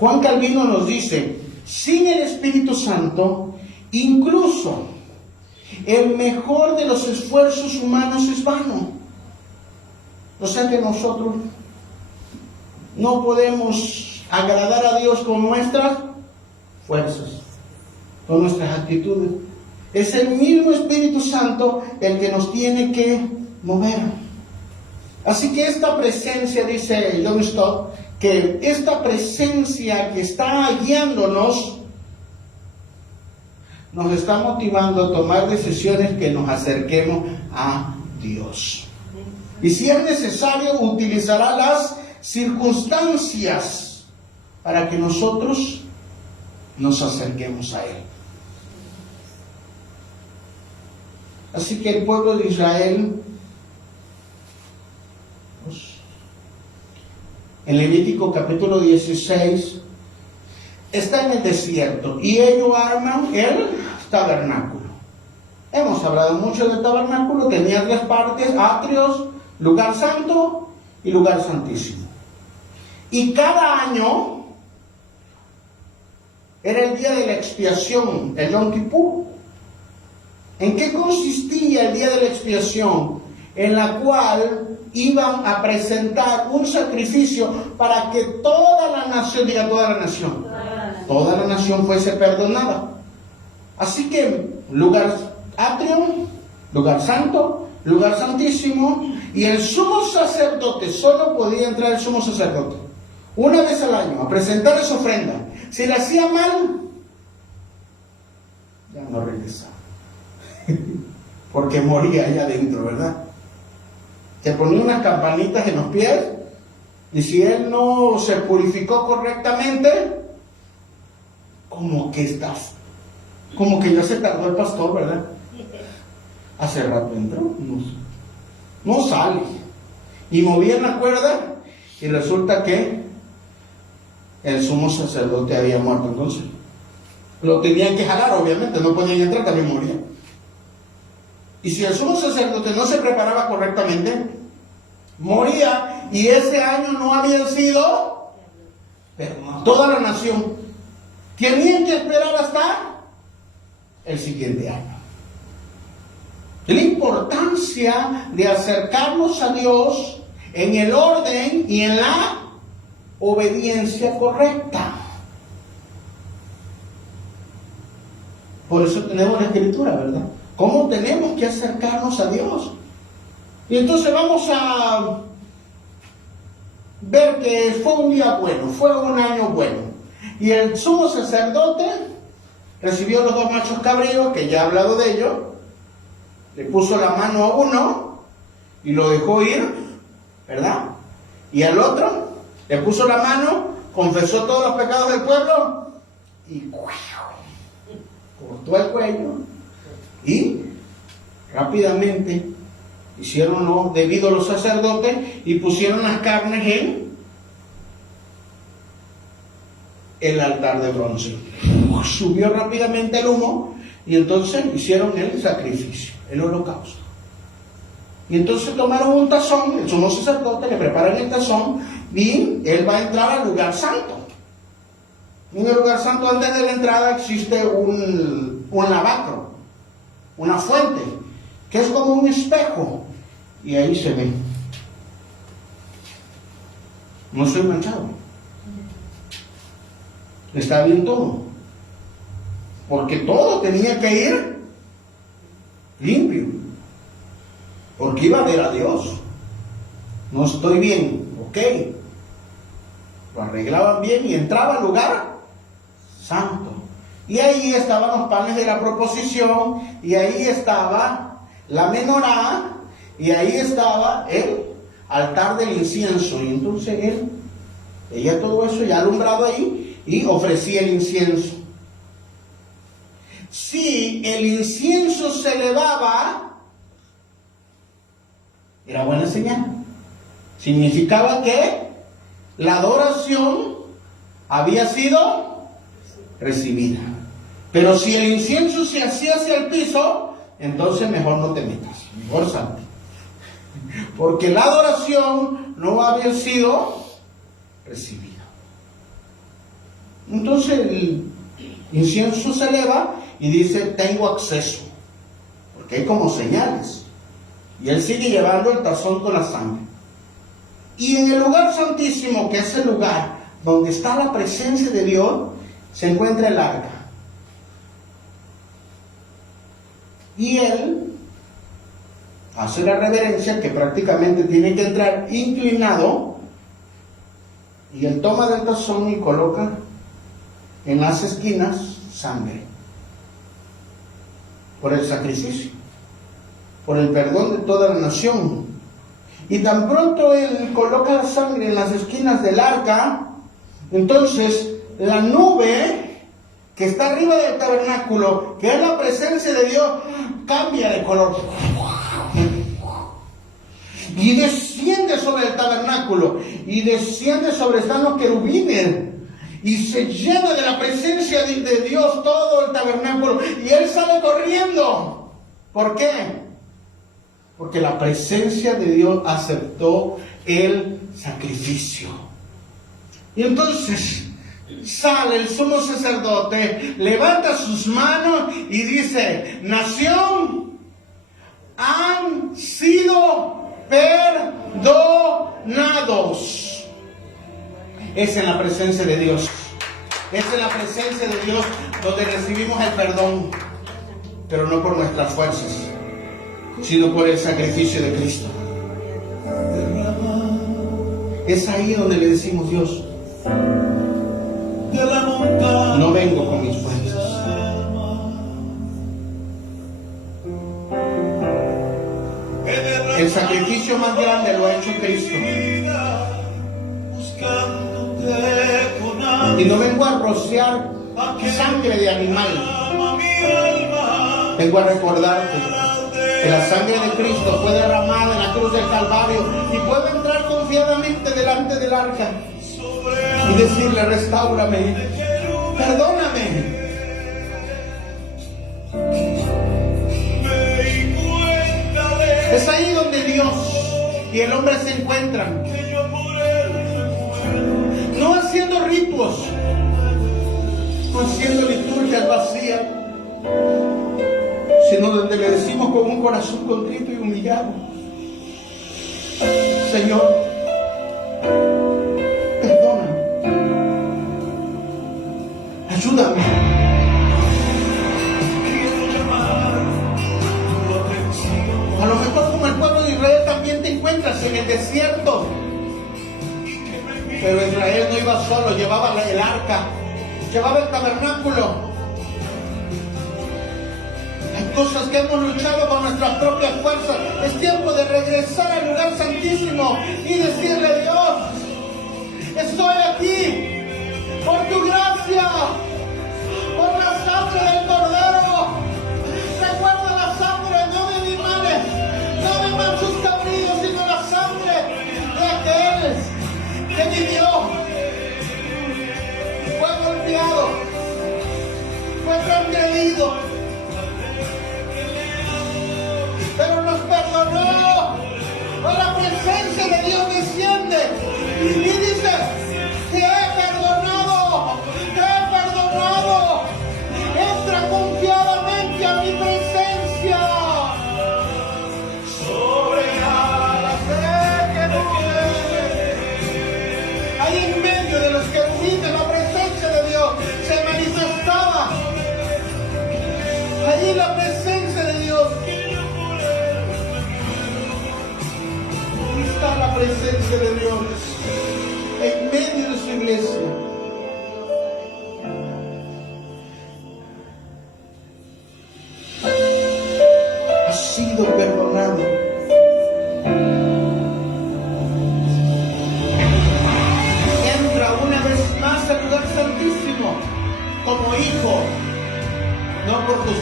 Juan Calvino nos dice, sin el Espíritu Santo, incluso el mejor de los esfuerzos humanos es vano. O sea que nosotros no podemos agradar a Dios con nuestras fuerzas, con nuestras actitudes. Es el mismo Espíritu Santo el que nos tiene que mover. Así que esta presencia, dice John Stott, que esta presencia que está guiándonos nos está motivando a tomar decisiones que nos acerquemos a Dios. Y si es necesario, utilizará las circunstancias para que nosotros nos acerquemos a Él. Así que el pueblo de Israel, en Levítico capítulo 16, está en el desierto y ellos arman el tabernáculo. Hemos hablado mucho del tabernáculo, tenía 3 partes: atrios, lugar santo y lugar santísimo. Y cada año era el día de la expiación, el Yom Kippur. ¿En qué consistía el día de la expiación? En la cual iban a presentar un sacrificio para que toda la nación, diga toda la nación, toda la nación fuese perdonada. Así que lugar atrio, lugar santo, lugar santísimo, y el sumo sacerdote, solo podía entrar el sumo sacerdote una vez al año a presentar esa ofrenda. Si le hacía mal, ya no regresaba, porque moría allá adentro, ¿verdad? Se ponía unas campanitas en los pies, y si él no se purificó correctamente, como que ya se tardó el pastor, ¿verdad? Hace rato entró, no sale. Y movían la cuerda, y resulta que el sumo sacerdote había muerto. Entonces lo tenían que jalar, obviamente, no podían entrar, también morían. Y si el sumo sacerdote no se preparaba correctamente, moría, y ese año no había sido, pero toda la nación tenían que esperar hasta el siguiente año. La importancia de acercarnos a Dios en el orden y en la obediencia correcta. Por eso tenemos la Escritura, ¿verdad? ¿Cómo tenemos que acercarnos a Dios? Y entonces vamos a ver que fue un día bueno, fue un año bueno. Y el sumo sacerdote recibió los 2 machos cabríos, que ya he hablado de ellos, le puso la mano a uno y lo dejó ir, ¿verdad? Y al otro le puso la mano, confesó todos los pecados del pueblo y cortó el cuello. Y rápidamente hicieron lo debido a los sacerdotes y pusieron las carnes en el altar de bronce. Subió rápidamente el humo y entonces hicieron el sacrificio, el holocausto. Y entonces tomaron un tazón, el sumo sacerdote le preparan el tazón y él va a entrar al lugar santo. En el lugar santo, antes de la entrada, existe un lavacro, una fuente, que es como un espejo, y ahí se ve. No soy manchado, está bien todo, porque todo tenía que ir limpio, porque iba a ver a Dios. No estoy bien, ok, lo arreglaban bien y entraba al lugar santo. Y ahí estaban los panes de la proposición, y ahí estaba la menorá, y ahí estaba el altar del incienso. Y entonces él veía todo eso ya alumbrado ahí y ofrecía el incienso. Si el incienso se elevaba, era buena señal. Significaba que la adoración había sido recibida. Pero si el incienso se hacía hacia el piso, entonces mejor no te metas, mejor salte. Porque la adoración no había sido recibida. Entonces el incienso se eleva y dice, tengo acceso. Porque hay como señales. Y él sigue llevando el tazón con la sangre. Y en el lugar santísimo, que es el lugar donde está la presencia de Dios, se encuentra el arca. Y él hace la reverencia, que prácticamente tiene que entrar inclinado, y él toma del tazón y coloca en las esquinas sangre, por el sacrificio, por el perdón de toda la nación. Y tan pronto él coloca la sangre en las esquinas del arca, entonces la nube que está arriba del tabernáculo, que es la presencia de Dios, cambia de color y desciende sobre el tabernáculo, y desciende sobre, están los querubines, y se llena de la presencia de Dios todo el tabernáculo, y él sale corriendo. ¿Por qué? Porque la presencia de Dios aceptó el sacrificio. Y entonces sale el sumo sacerdote, levanta sus manos y dice, nación, han sido perdonados. Es en la presencia de Dios. Es en la presencia de Dios donde recibimos el perdón, pero no por nuestras fuerzas, sino por el sacrificio de Cristo. Es ahí donde le decimos, Dios, no vengo con mis fuerzas. El sacrificio más grande lo ha hecho Cristo. Y no vengo a rociar sangre de animal. Vengo a recordarte que la sangre de Cristo fue derramada en la cruz del Calvario, y puedo entrar confiadamente delante del arca y decirle, restáurame, perdóname. Es ahí donde Dios y el hombre se encuentran, no haciendo ritos, no haciendo liturgias vacías, sino donde le decimos con un corazón contrito y humillado, Señor, perdóname, ayúdame. A lo mejor como el pueblo de Israel también te encuentras en el desierto, pero Israel no iba solo, llevaba el arca, llevaba el tabernáculo. Hay cosas que hemos luchado con nuestras propias fuerzas. Es tiempo de regresar al lugar santísimo y decirle, Dios, estoy aquí por tu gracia, por la sangre del Cordero. Recuerda la sangre, no de animales, no de machos cabríos, sino la sangre de aquel que vivió, fue golpeado, fue transgredido, pero nos perdonó. La presencia de Dios desciende y dice, te he perdonado, te he perdonado. Entra confiadamente a mi presencia. Sobre alas de querubines. Ahí en medio de los querubines la presencia de Dios se manifestaba. Allí la presencia de Dios. Ahí está la presencia de Dios en medio de su iglesia.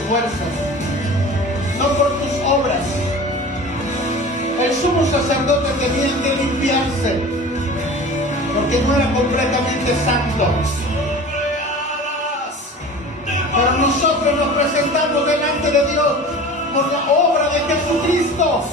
fuerzas, no por tus obras. El sumo sacerdote tenía que limpiarse, porque no era completamente santo. Pero nosotros nos presentamos delante de Dios por la obra de Jesucristo.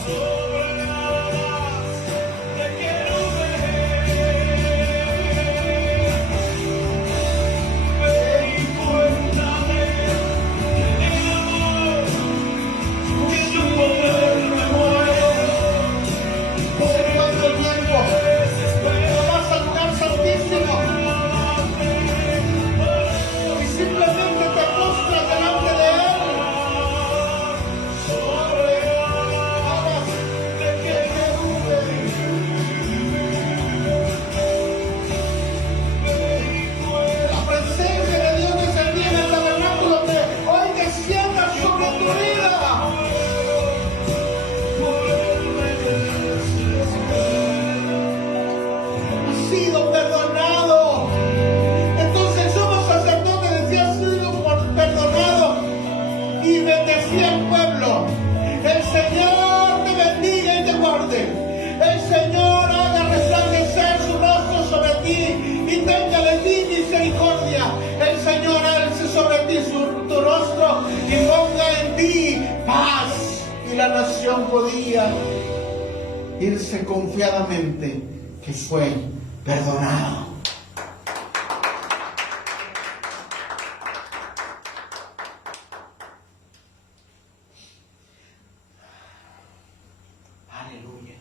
La nación podía irse confiadamente que fue perdonado. Aleluya.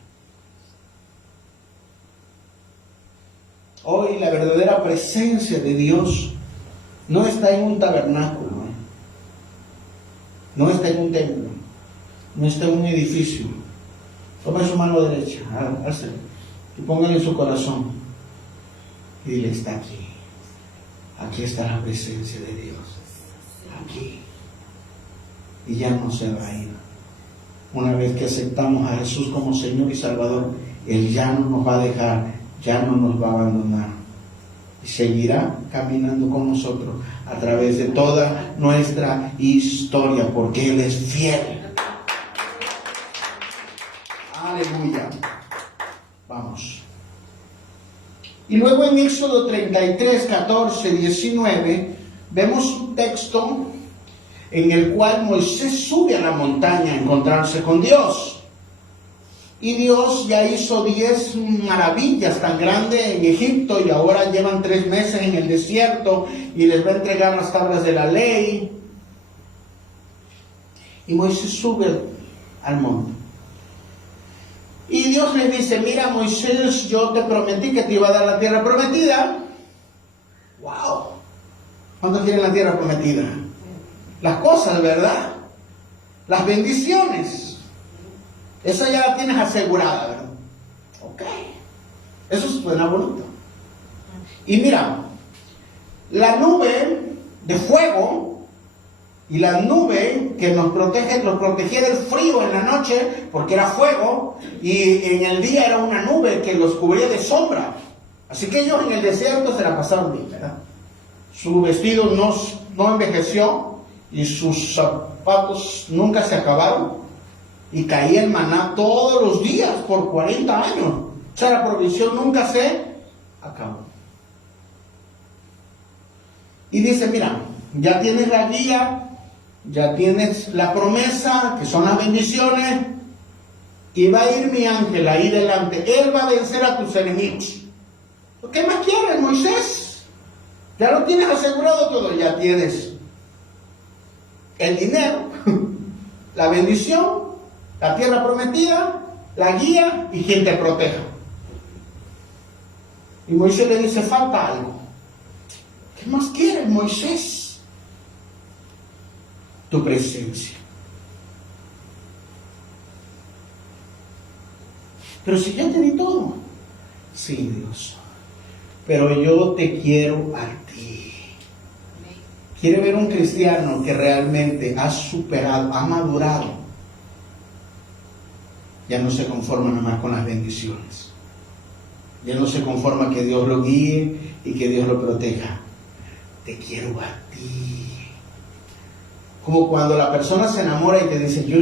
Hoy la verdadera presencia de Dios no está en un tabernáculo, no está en un templo, no está en un edificio. Tome su mano derecha, hácelo, y póngale en su corazón y dile: está aquí. Aquí está la presencia de Dios, aquí, y ya no se va a ir. Una vez que aceptamos a Jesús como Señor y Salvador, Él ya no nos va a dejar, ya no nos va a abandonar, y seguirá caminando con nosotros a través de toda nuestra historia, porque Él es fiel. Aleluya. Vamos. Y luego en Éxodo 33, 14, 19, vemos un texto en el cual Moisés sube a la montaña a encontrarse con Dios. Y Dios ya hizo 10 maravillas tan grandes en Egipto, y ahora llevan 3 meses en el desierto y les va a entregar las tablas de la ley. Y Moisés sube al monte. Y Dios le dice: mira, Moisés, yo te prometí que te iba a dar la tierra prometida. ¡Wow! ¿Cuántos quieren la tierra prometida? Las cosas, ¿verdad? Las bendiciones. Esa ya la tienes asegurada, ¿verdad? Ok. Eso suena bonito. Y mira, la nube de fuego y la nube que nos protegía del frío en la noche, porque era fuego, y en el día era una nube que los cubría de sombra. Así que ellos en el desierto se la pasaron bien, ¿verdad? Su vestido no envejeció y sus zapatos nunca se acabaron, y caía el maná todos los días por 40 años. O sea, la provisión nunca se acabó. Y dice: mira, ya tienes la guía, ya tienes la promesa, que son las bendiciones, y va a ir mi ángel ahí delante. Él va a vencer a tus enemigos. ¿Qué más quieres, Moisés? Ya lo tienes asegurado todo. Ya tienes el dinero, la bendición, la tierra prometida, la guía y quien te proteja. Y Moisés le dice: falta algo. ¿Qué más quieres, Moisés? Tu presencia. Pero si ya te di todo. Sí, Dios, pero yo te quiero a ti. Quiere ver un cristiano que realmente ha superado, ha madurado. Ya no se conforma nada más con las bendiciones. Ya no se conforma que Dios lo guíe y que Dios lo proteja. Te quiero a ti. Como cuando la persona se enamora y te dice, yo,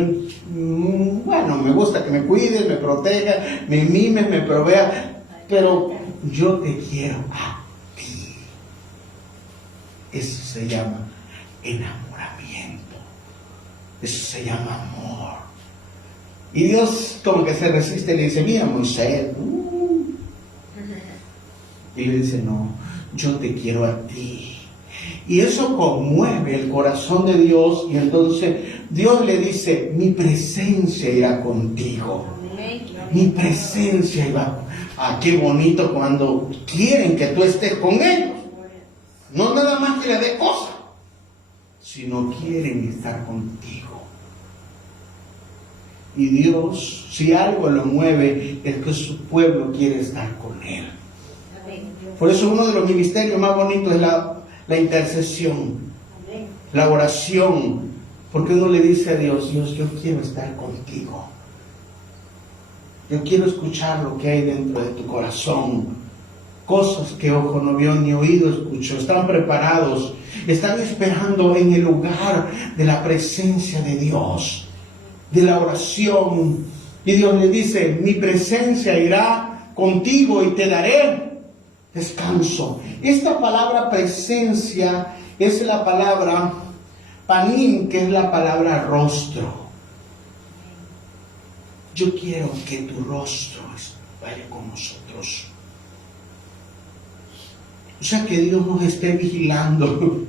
bueno, me gusta que me cuides, me proteja, me mimes, me provea, pero yo te quiero a ti. Eso se llama enamoramiento. Eso se llama amor. Y Dios como que se resiste y le dice, mira Moisés, y le dice, no, yo te quiero a ti. Y eso conmueve el corazón de Dios, y entonces Dios le dice, mi presencia irá contigo. Mi presencia irá. Ah, qué bonito cuando quieren que tú estés con ellos. No nada más que le dé cosas, sino quieren estar contigo. Y Dios, si algo lo mueve, es que su pueblo quiere estar con Él. Por eso uno de los ministerios más bonitos es la intercesión, la oración, porque uno le dice a Dios, Dios, yo quiero estar contigo. Yo quiero escuchar lo que hay dentro de tu corazón. Cosas que ojo no vio ni oído escuchó. Están preparados, están esperando en el lugar de la presencia de Dios, de la oración. Y Dios le dice, mi presencia irá contigo y te daré descanso. Esta palabra presencia es la palabra panim, que es la palabra rostro. Yo quiero que tu rostro vaya con nosotros. O sea, que Dios nos esté vigilando,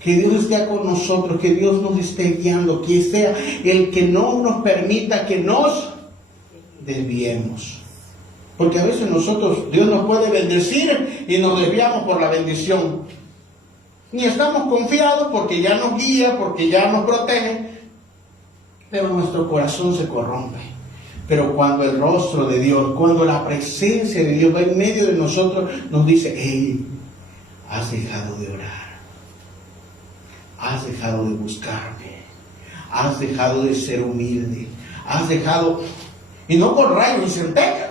que Dios esté con nosotros, que Dios nos esté guiando, que sea el que no nos permita que nos desviemos. Porque a veces nosotros, Dios nos puede bendecir y nos desviamos por la bendición. Ni estamos confiados porque ya nos guía, porque ya nos protege, pero nuestro corazón se corrompe. Pero cuando el rostro de Dios, cuando la presencia de Dios va en medio de nosotros, nos dice, hey, has dejado de orar, has dejado de buscarme, has dejado de ser humilde, has dejado, y no con rayos y centellas,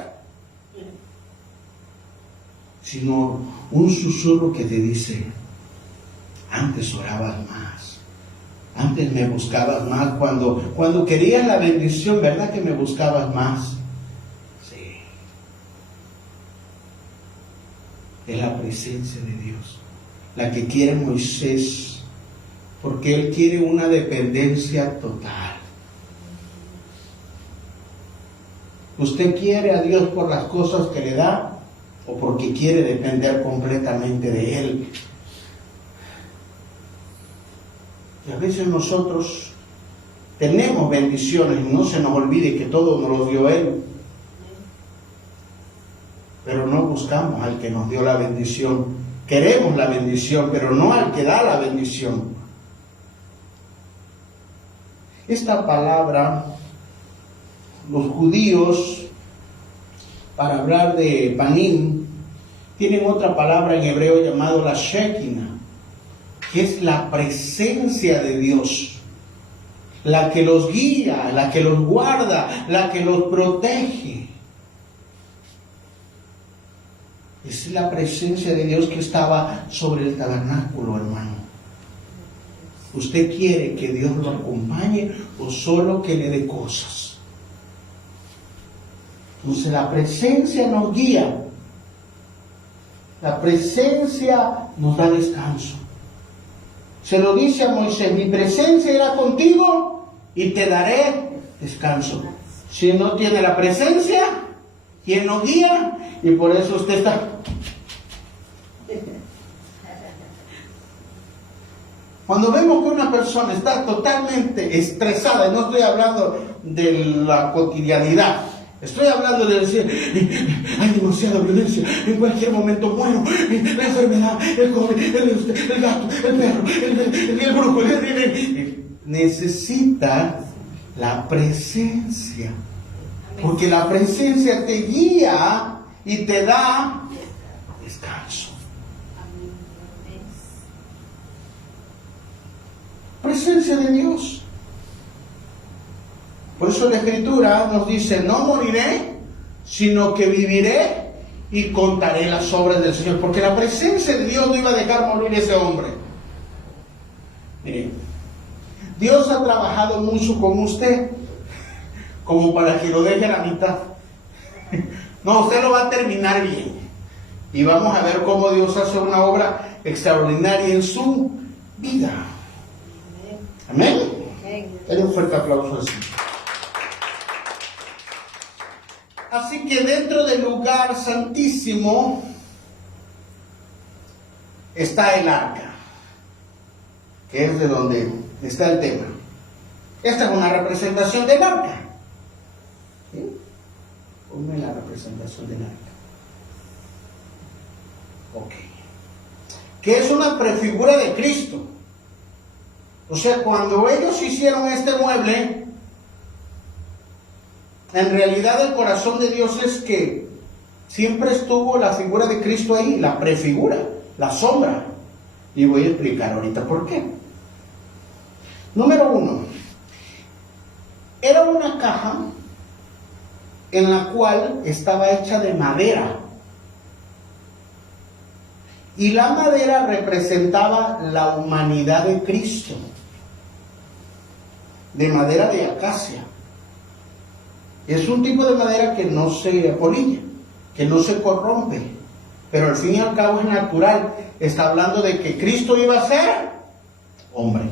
sino un susurro que te dice, antes orabas más, antes me buscabas más, cuando querías la bendición, ¿verdad que me buscabas más? Sí. Es la presencia de Dios, la que quiere Moisés, porque él quiere una dependencia total. ¿Usted quiere a Dios por las cosas que le da o porque quiere depender completamente de Él? Y a veces nosotros tenemos bendiciones y no se nos olvide que todo nos lo dio Él. Pero no buscamos al que nos dio la bendición. Queremos la bendición, pero no al que da la bendición. Esta palabra, los judíos, para hablar de panim, tienen otra palabra en hebreo llamado la Shekinah, que es la presencia de Dios, la que los guía, la que los guarda, la que los protege. Es la presencia de Dios que estaba sobre el tabernáculo, hermano. ¿Usted quiere que Dios lo acompañe o solo que le dé cosas? Entonces la presencia nos guía, la presencia nos da descanso. Se lo dice a Moisés, mi presencia irá contigo y te daré descanso. Si no tiene la presencia, ¿quién nos guía? Y por eso usted está. Cuando vemos que una persona está totalmente estresada, y no estoy hablando de la cotidianidad, estoy hablando de decir, hay demasiada violencia, en cualquier momento muero, la enfermedad, el COVID, el gato, el perro, el brujo, necesita la presencia, porque la presencia te guía y te da descanso. Presencia de Dios. Por eso la Escritura nos dice, no moriré, sino que viviré y contaré las obras del Señor. Porque la presencia de Dios no iba a dejar morir ese hombre. Miren, Dios ha trabajado mucho con usted, como para que lo deje a la mitad. No, usted lo va a terminar bien. Y vamos a ver cómo Dios hace una obra extraordinaria en su vida. Amén. Denle un fuerte aplauso así. Así que dentro del lugar santísimo está el arca, que es de donde está el tema. Esta es una representación del arca. ¿Sí? Ponme la representación del arca. Ok. Que es una prefigura de Cristo. O sea, cuando ellos hicieron este mueble, en realidad el corazón de Dios es que siempre estuvo la figura de Cristo ahí, la prefigura, la sombra. Y voy a explicar ahorita por qué. Número 1. Era una caja en la cual estaba hecha de madera. Y la madera representaba la humanidad de Cristo. De madera de acacia. Es un tipo de madera que no se apolilla, que no se corrompe, pero al fin y al cabo es natural. Está hablando de que Cristo iba a ser hombre.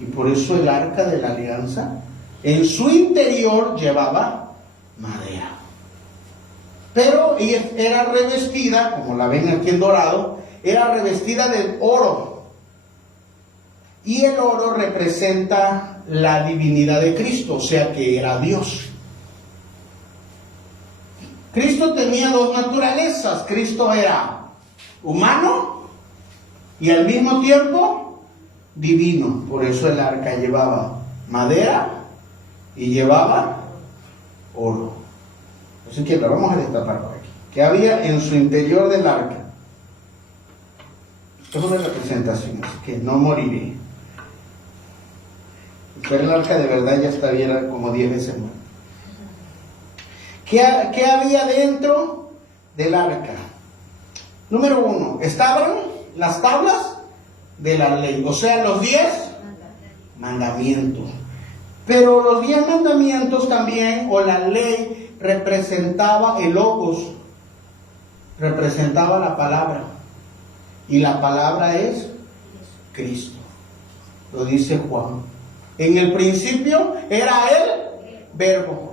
Y por eso el arca de la alianza en su interior llevaba madera. Pero ella era revestida, como la ven aquí en dorado, era revestida de oro. Y el oro representa la divinidad de Cristo, o sea que era Dios. Cristo tenía dos naturalezas. Cristo era humano y al mismo tiempo divino. Por eso el arca llevaba madera y llevaba oro. Así que lo vamos a destapar por aquí. ¿Qué había en su interior del arca? Esto es una representación, así que no moriré. Pero el arca de verdad ya estaría como 10 veces más. ¿Qué había dentro del arca? Número 1, estaban las tablas de la ley, o sea, los 10 mandamientos. Pero los 10 mandamientos también, o la ley, representaba el logos, representaba la palabra. Y la palabra es Cristo. Lo dice Juan. En el principio era el verbo.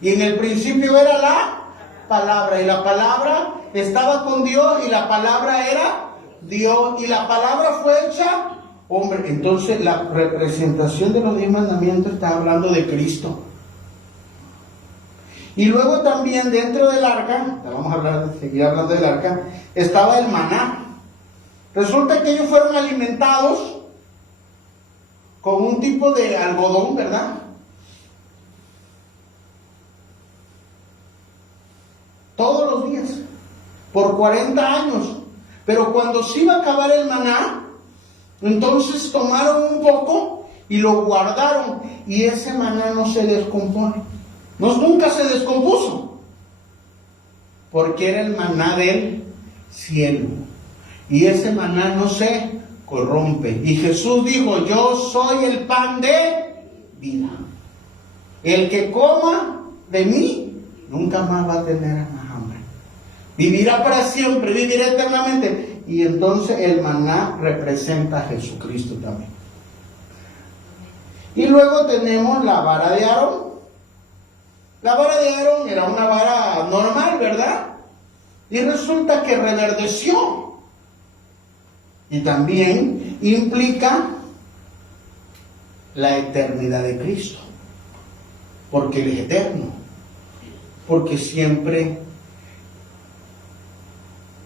Y en el principio era la palabra. Y la palabra estaba con Dios. Y la palabra era Dios. Y la palabra fue hecha hombre. Entonces la representación de los 10 mandamientos está hablando de Cristo. Y luego también dentro del arca, vamos a seguir hablando del arca, estaba el maná. Resulta que ellos fueron alimentados con un tipo de algodón, ¿verdad? Todos los días, por 40 años. Pero cuando se iba a acabar el maná, entonces tomaron un poco y lo guardaron. Y ese maná no se descompone. Nunca se descompuso. Porque era el maná del cielo. Y ese maná no se corrompe. Y Jesús dijo, yo soy el pan de vida. El que coma de mí, nunca más va a tener más hambre. Vivirá para siempre, vivirá eternamente. Y entonces el maná representa a Jesucristo también. Y luego tenemos la vara de Aarón. La vara de Aarón era una vara normal, ¿verdad? Y resulta que reverdeció. Y también implica la eternidad de Cristo. Porque Él es eterno. Porque siempre,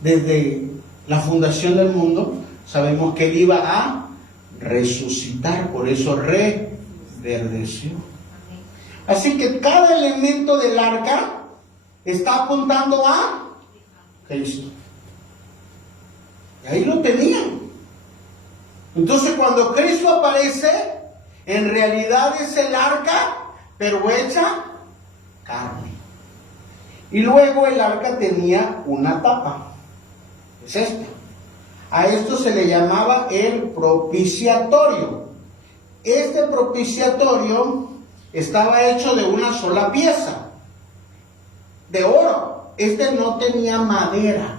desde la fundación del mundo, sabemos que Él iba a resucitar. Por eso reverdeció. Así que cada elemento del arca está apuntando a Cristo. Y ahí lo tenían. Entonces cuando Cristo aparece, en realidad es el arca, pero hecha carne. Y luego el arca tenía una tapa. Es esta. A esto se le llamaba el propiciatorio. este propiciatorio estaba hecho de una sola pieza, de oro. Este no tenía madera.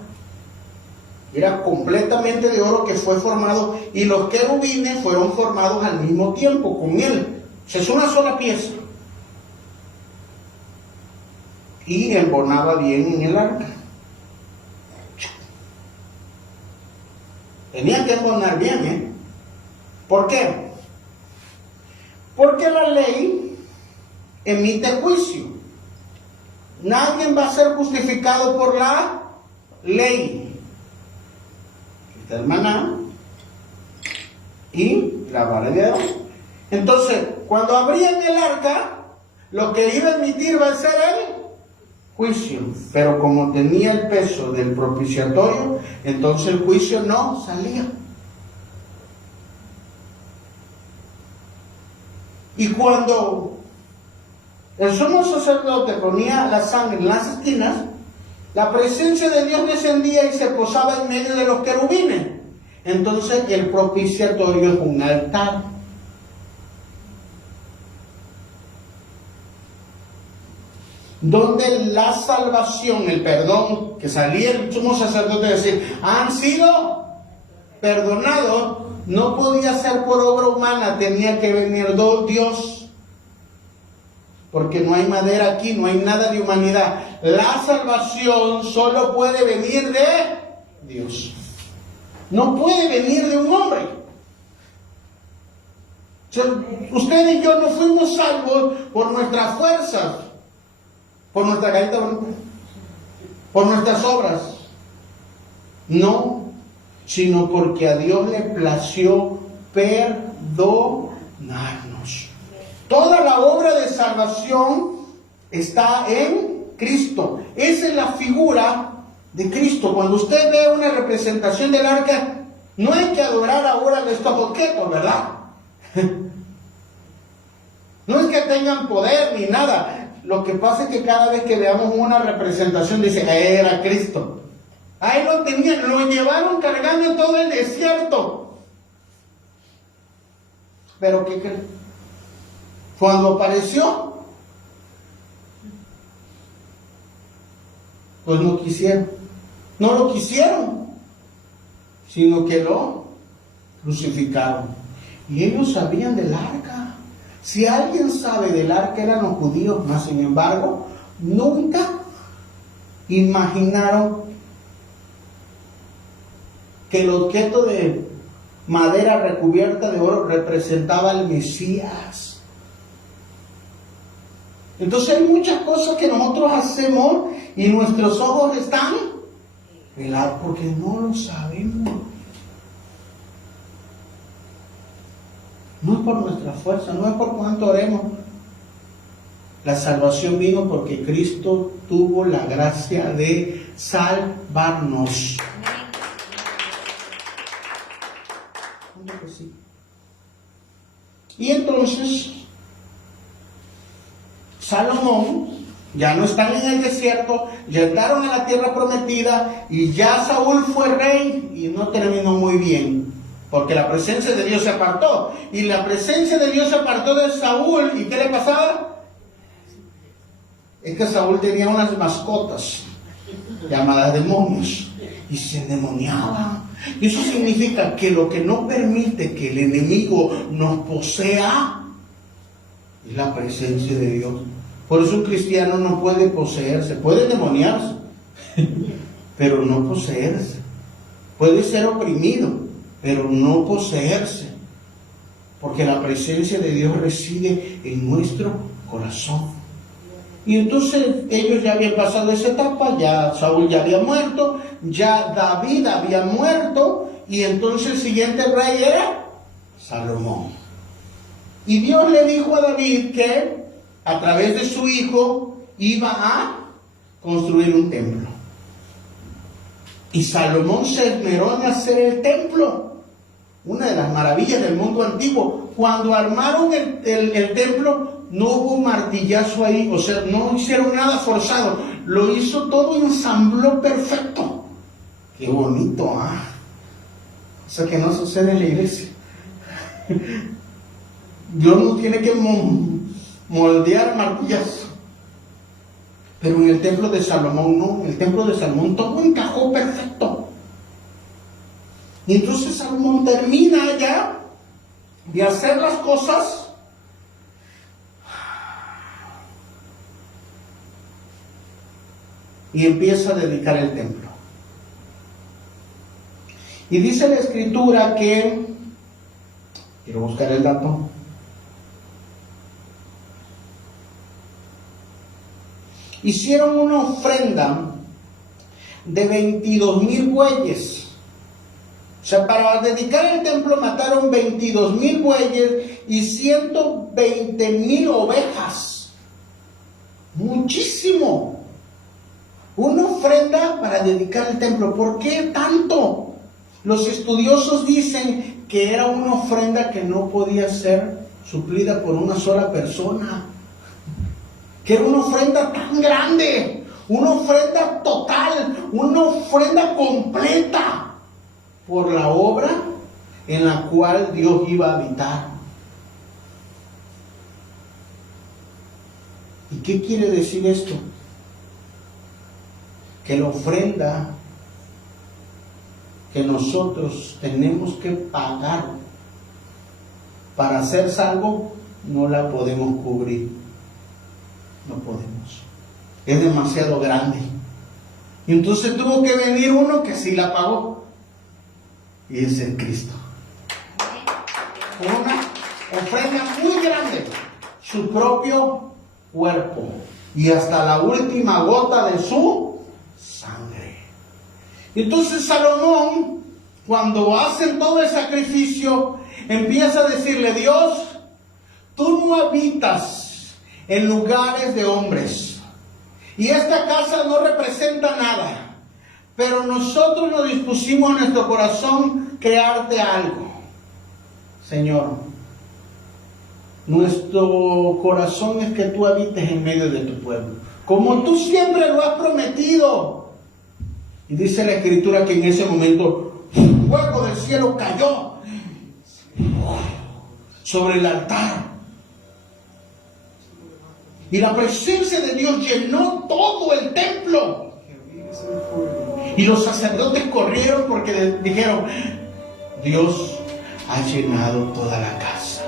Era completamente de oro que fue formado, y los querubines fueron formados al mismo tiempo con él. O sea, es una sola pieza. Y embonaba bien en el arca. Tenía que embonar bien, ¿eh? ¿Por qué? Porque la ley emite juicio. Nadie va a ser justificado por la ley. Esta hermana y la vara de Aarón. Entonces, cuando abrían el arca, lo que iba a emitir va a ser el juicio. Pero como tenía el peso del propiciatorio, entonces el juicio no salía. Y cuando el sumo sacerdote ponía la sangre en las esquinas, la presencia de Dios descendía y se posaba en medio de los querubines. Entonces el propiciatorio es un altar. Donde la salvación, el perdón que salía el sumo sacerdote decir, han sido perdonados, no podía ser por obra humana, tenía que venir Dios. Porque no hay madera aquí, no hay nada de humanidad. La salvación solo puede venir de Dios. No puede venir de un hombre. O sea, usted y yo no fuimos salvos por nuestras fuerzas, por nuestra carita bonita, por nuestras obras. No, sino porque a Dios le plació perdonarnos. Toda la obra de salvación está en Cristo. Esa es la figura de Cristo. Cuando usted ve una representación del arca, no hay que adorar ahora a estos objetos, ¿verdad? No es que tengan poder ni nada. Lo que pasa es que cada vez que veamos una representación dice, era Cristo. Ahí lo tenían, lo llevaron cargando en todo el desierto. Pero ¿qué creen? Cuando apareció, pues no quisieron. No lo quisieron, sino que lo crucificaron. Y ellos sabían del arca. Si alguien sabe del arca eran los judíos, mas sin embargo, nunca imaginaron que el objeto de madera recubierta de oro representaba al Mesías. Entonces hay muchas cosas que nosotros hacemos y nuestros ojos están velados porque no lo sabemos. No es por nuestra fuerza, no es por cuánto oremos. La salvación vino porque Cristo tuvo la gracia de salvarnos. Y entonces Salomón, ya no están en el desierto, llegaron a la tierra prometida y ya Saúl fue rey y no terminó muy bien, porque la presencia de Dios se apartó. Y la presencia de Dios se apartó de Saúl. ¿Y qué le pasaba? Es que Saúl tenía unas mascotas llamadas demonios y se endemoniaba. Y eso significa que lo que no permite que el enemigo nos posea es la presencia de Dios. Por eso un cristiano no puede poseerse, puede endemoniarse, pero no poseerse. Puede ser oprimido, pero no poseerse, porque la presencia de Dios reside en nuestro corazón. Y entonces ellos ya habían pasado esa etapa, ya Saúl ya había muerto, ya David había muerto, y entonces el siguiente rey era Salomón. Y Dios le dijo a David que a través de su hijo iba a construir un templo. Y Salomón se esmeró en hacer el templo. Una de las maravillas del mundo antiguo. Cuando armaron el templo, no hubo martillazo ahí. O sea, no hicieron nada forzado. Lo hizo todo, ensambló perfecto. Qué bonito, ¿ah? O sea, que no sucede en la iglesia. Dios no tiene que moldear martillazo. Pero en el templo de Salomón no, en el templo de Salomón todo encajó perfecto. Y entonces Salomón termina ya de hacer las cosas y empieza a dedicar el templo. Y dice la escritura que, quiero buscar el dato, hicieron una ofrenda de 22,000 bueyes. O sea, para dedicar el templo mataron 22,000 bueyes y 120,000 ovejas. Muchísimo. Una ofrenda para dedicar el templo. ¿Por qué tanto? Los estudiosos dicen que era una ofrenda que no podía ser suplida por una sola persona. Que era una ofrenda tan grande, una ofrenda total, una ofrenda completa por la obra en la cual Dios iba a habitar. ¿Y qué quiere decir esto? Que la ofrenda que nosotros tenemos que pagar para ser salvos no la podemos cubrir. No podemos. Es demasiado grande. Y entonces tuvo que venir uno que sí la pagó. Y es el Cristo. Una ofrenda muy grande. Su propio cuerpo. Y hasta la última gota de su sangre. Entonces Salomón, cuando hacen todo el sacrificio, empieza a decirle: Dios, tú no habitas en lugares de hombres. Y esta casa no representa nada. Pero nosotros nos dispusimos en nuestro corazón crearte algo. Señor, nuestro corazón es que tú habites en medio de tu pueblo, como tú siempre lo has prometido. Y dice la Escritura que en ese momento fuego del cielo cayó sobre el altar. Y la presencia de Dios llenó todo el templo. Y los sacerdotes corrieron porque dijeron: Dios ha llenado toda la casa.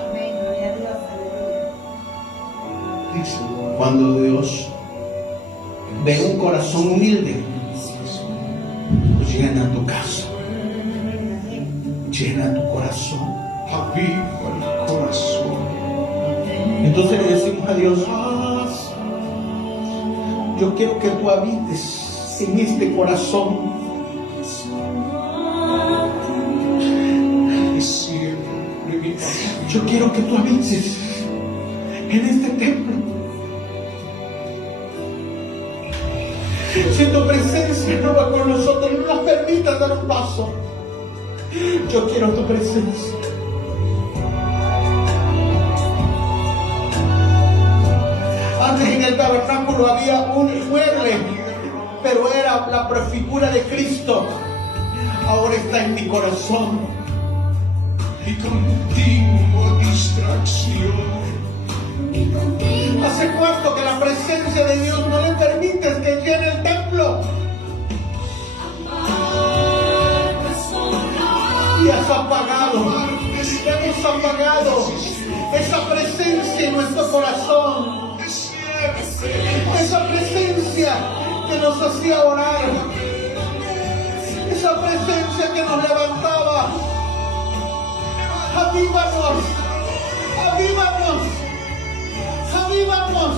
Cuando Dios ve un corazón humilde, pues llena tu casa, llena tu corazón. Aviva el corazón. Entonces le decimos a Dios: yo quiero que tú habites en este corazón. Yo quiero que tú habites en este templo. Si tu presencia no va con nosotros, no nos permitas dar un paso. Yo quiero tu presencia. Antes en el tabernáculo había un mueble, pero era la prefigura de Cristo. Ahora está en mi corazón. Y continua distracción. ¿Hace cuánto que la presencia de Dios no le permites que llene el templo? Y has apagado, hemos apagado esa presencia en nuestro corazón. Esa presencia que nos hacía orar. Esa presencia que nos levantaba. Avívanos, avívanos, avívanos,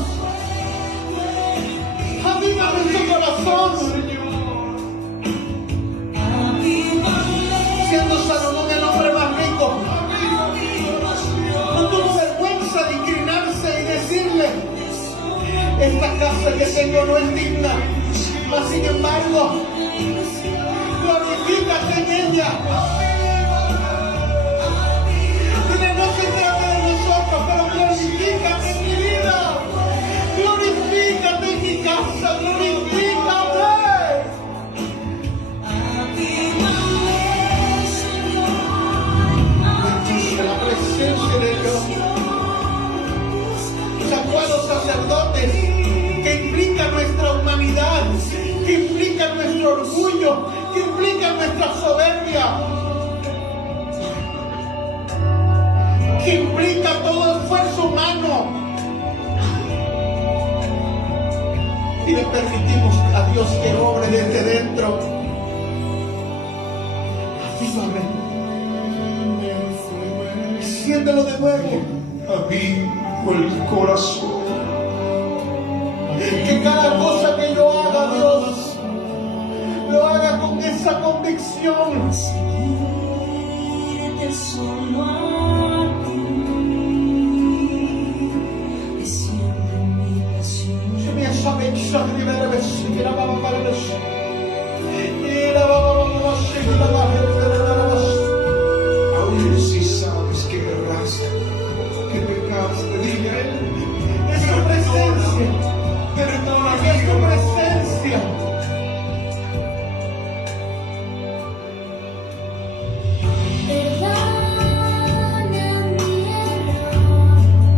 avívanos tu corazón. Siendo Salomón el hombre más rico, no tuvo vergüenza de inclinarse y decirle: esta casa que tengo no es digna, mas sin embargo, glorifícate en ella. No se trata de nosotros, pero glorifícate en mi vida, glorifícate en mi casa, glorifícate. Entonces la presencia de Dios orgullo, que implica nuestra soberbia, que implica todo esfuerzo humano. Y le permitimos a Dios que obre desde dentro. Avívame. Siéntelo de nuevo. Avivo el corazón. Que cada cosa que yo haga, Dios, lo haga con esa convicción. Seguirte solo a ti, desciende mi pasión. Yo me sabe que esa primera vez que la mamá para los Aún si sabes que erraste, que pecaste, dile a Él. es tu presencia, Perdona, es tu presencia.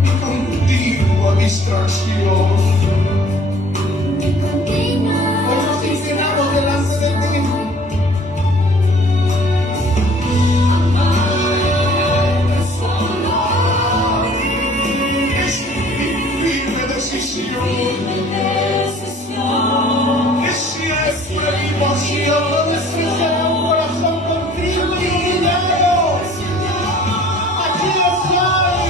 mi continua distracción. Hoy nos inclinamos delante de ti. Es mi firme decisión. Que siempre vivo así. Todo despreciar un corazón contigo y humillado. Aquí estoy.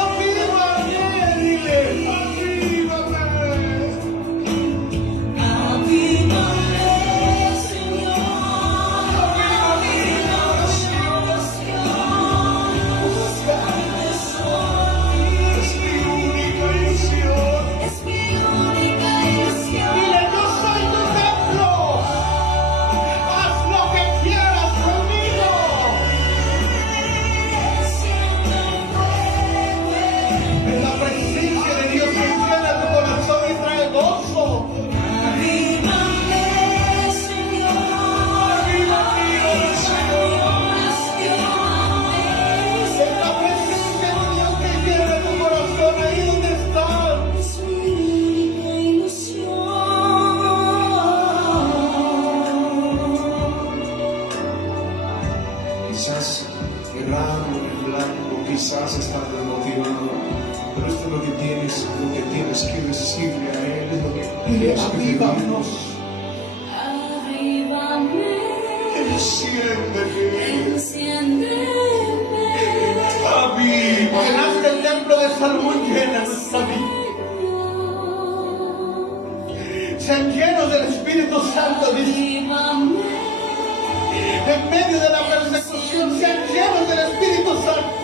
Avívame, dile. Dile, yo soy tu templo. Haz lo que quieras conmigo. En la presencia de Dios que llena tu corazón y trae gozo. En la presencia de Dios que llena tu corazón ahí donde estás. Quizás errado en blanco, quizás estás desmotivado, pero esto es lo que tienes que decirle a Él, es lo que Dile, tienes que pedirle. avívanos. Enciéndeme, aviva. Que nazca el templo de Salomón llena nuestra vida. Sean llenos del Espíritu Santo, dice. En medio de la persecución, sean llenos del Espíritu Santo.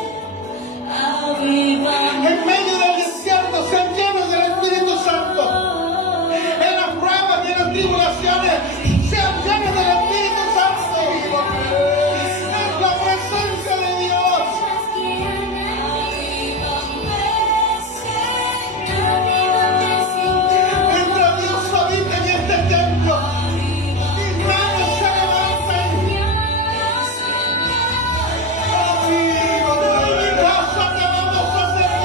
En medio del desierto, sean llenos del Espíritu Santo. En las pruebas y en las tribulaciones, sean llenos del Espíritu Santo. Es la presencia de Dios. Mientras Dios habita en este templo, mis manos se levantan. En mi casa te vamos a servir.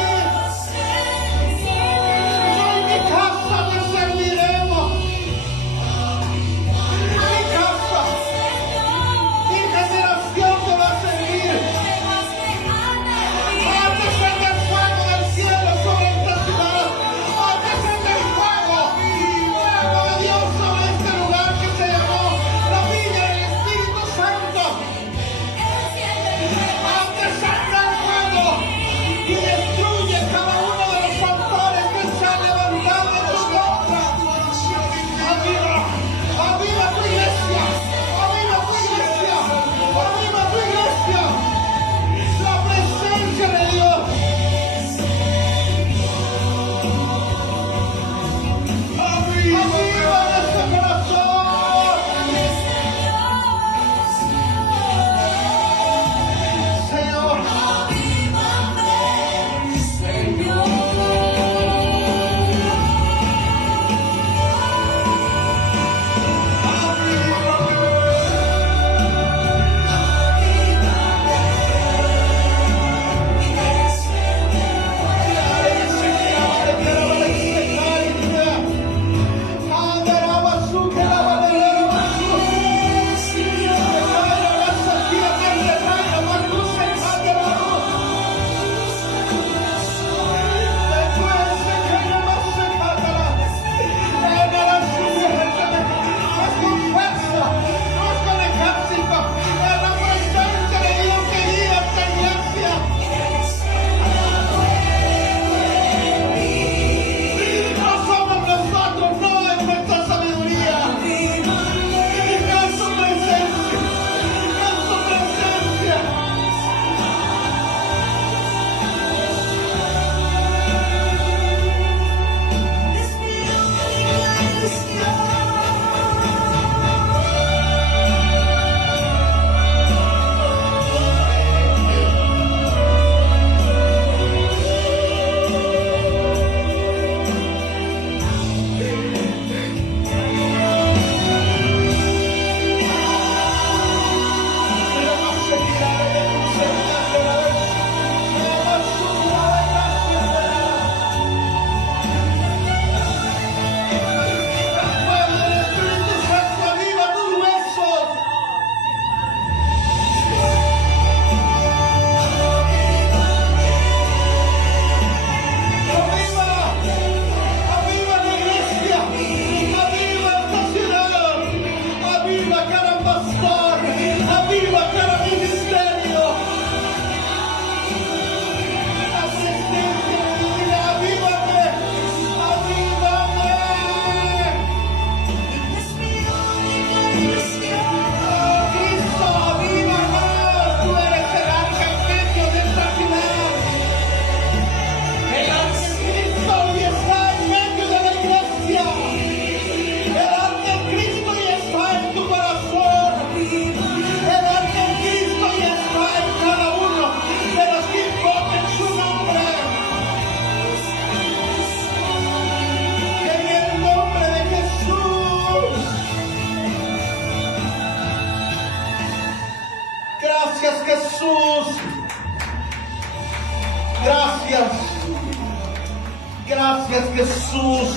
conozcas Jesús.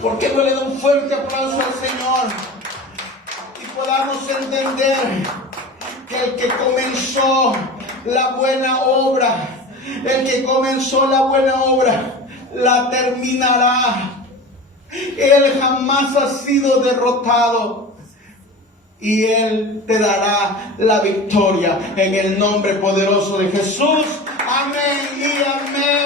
¿Por qué no le da un fuerte aplauso al Señor? Y podamos entender que el que comenzó la buena obra, la terminará. Él jamás ha sido derrotado. Y Él te dará la victoria en el nombre poderoso de Jesús. Amén y amén.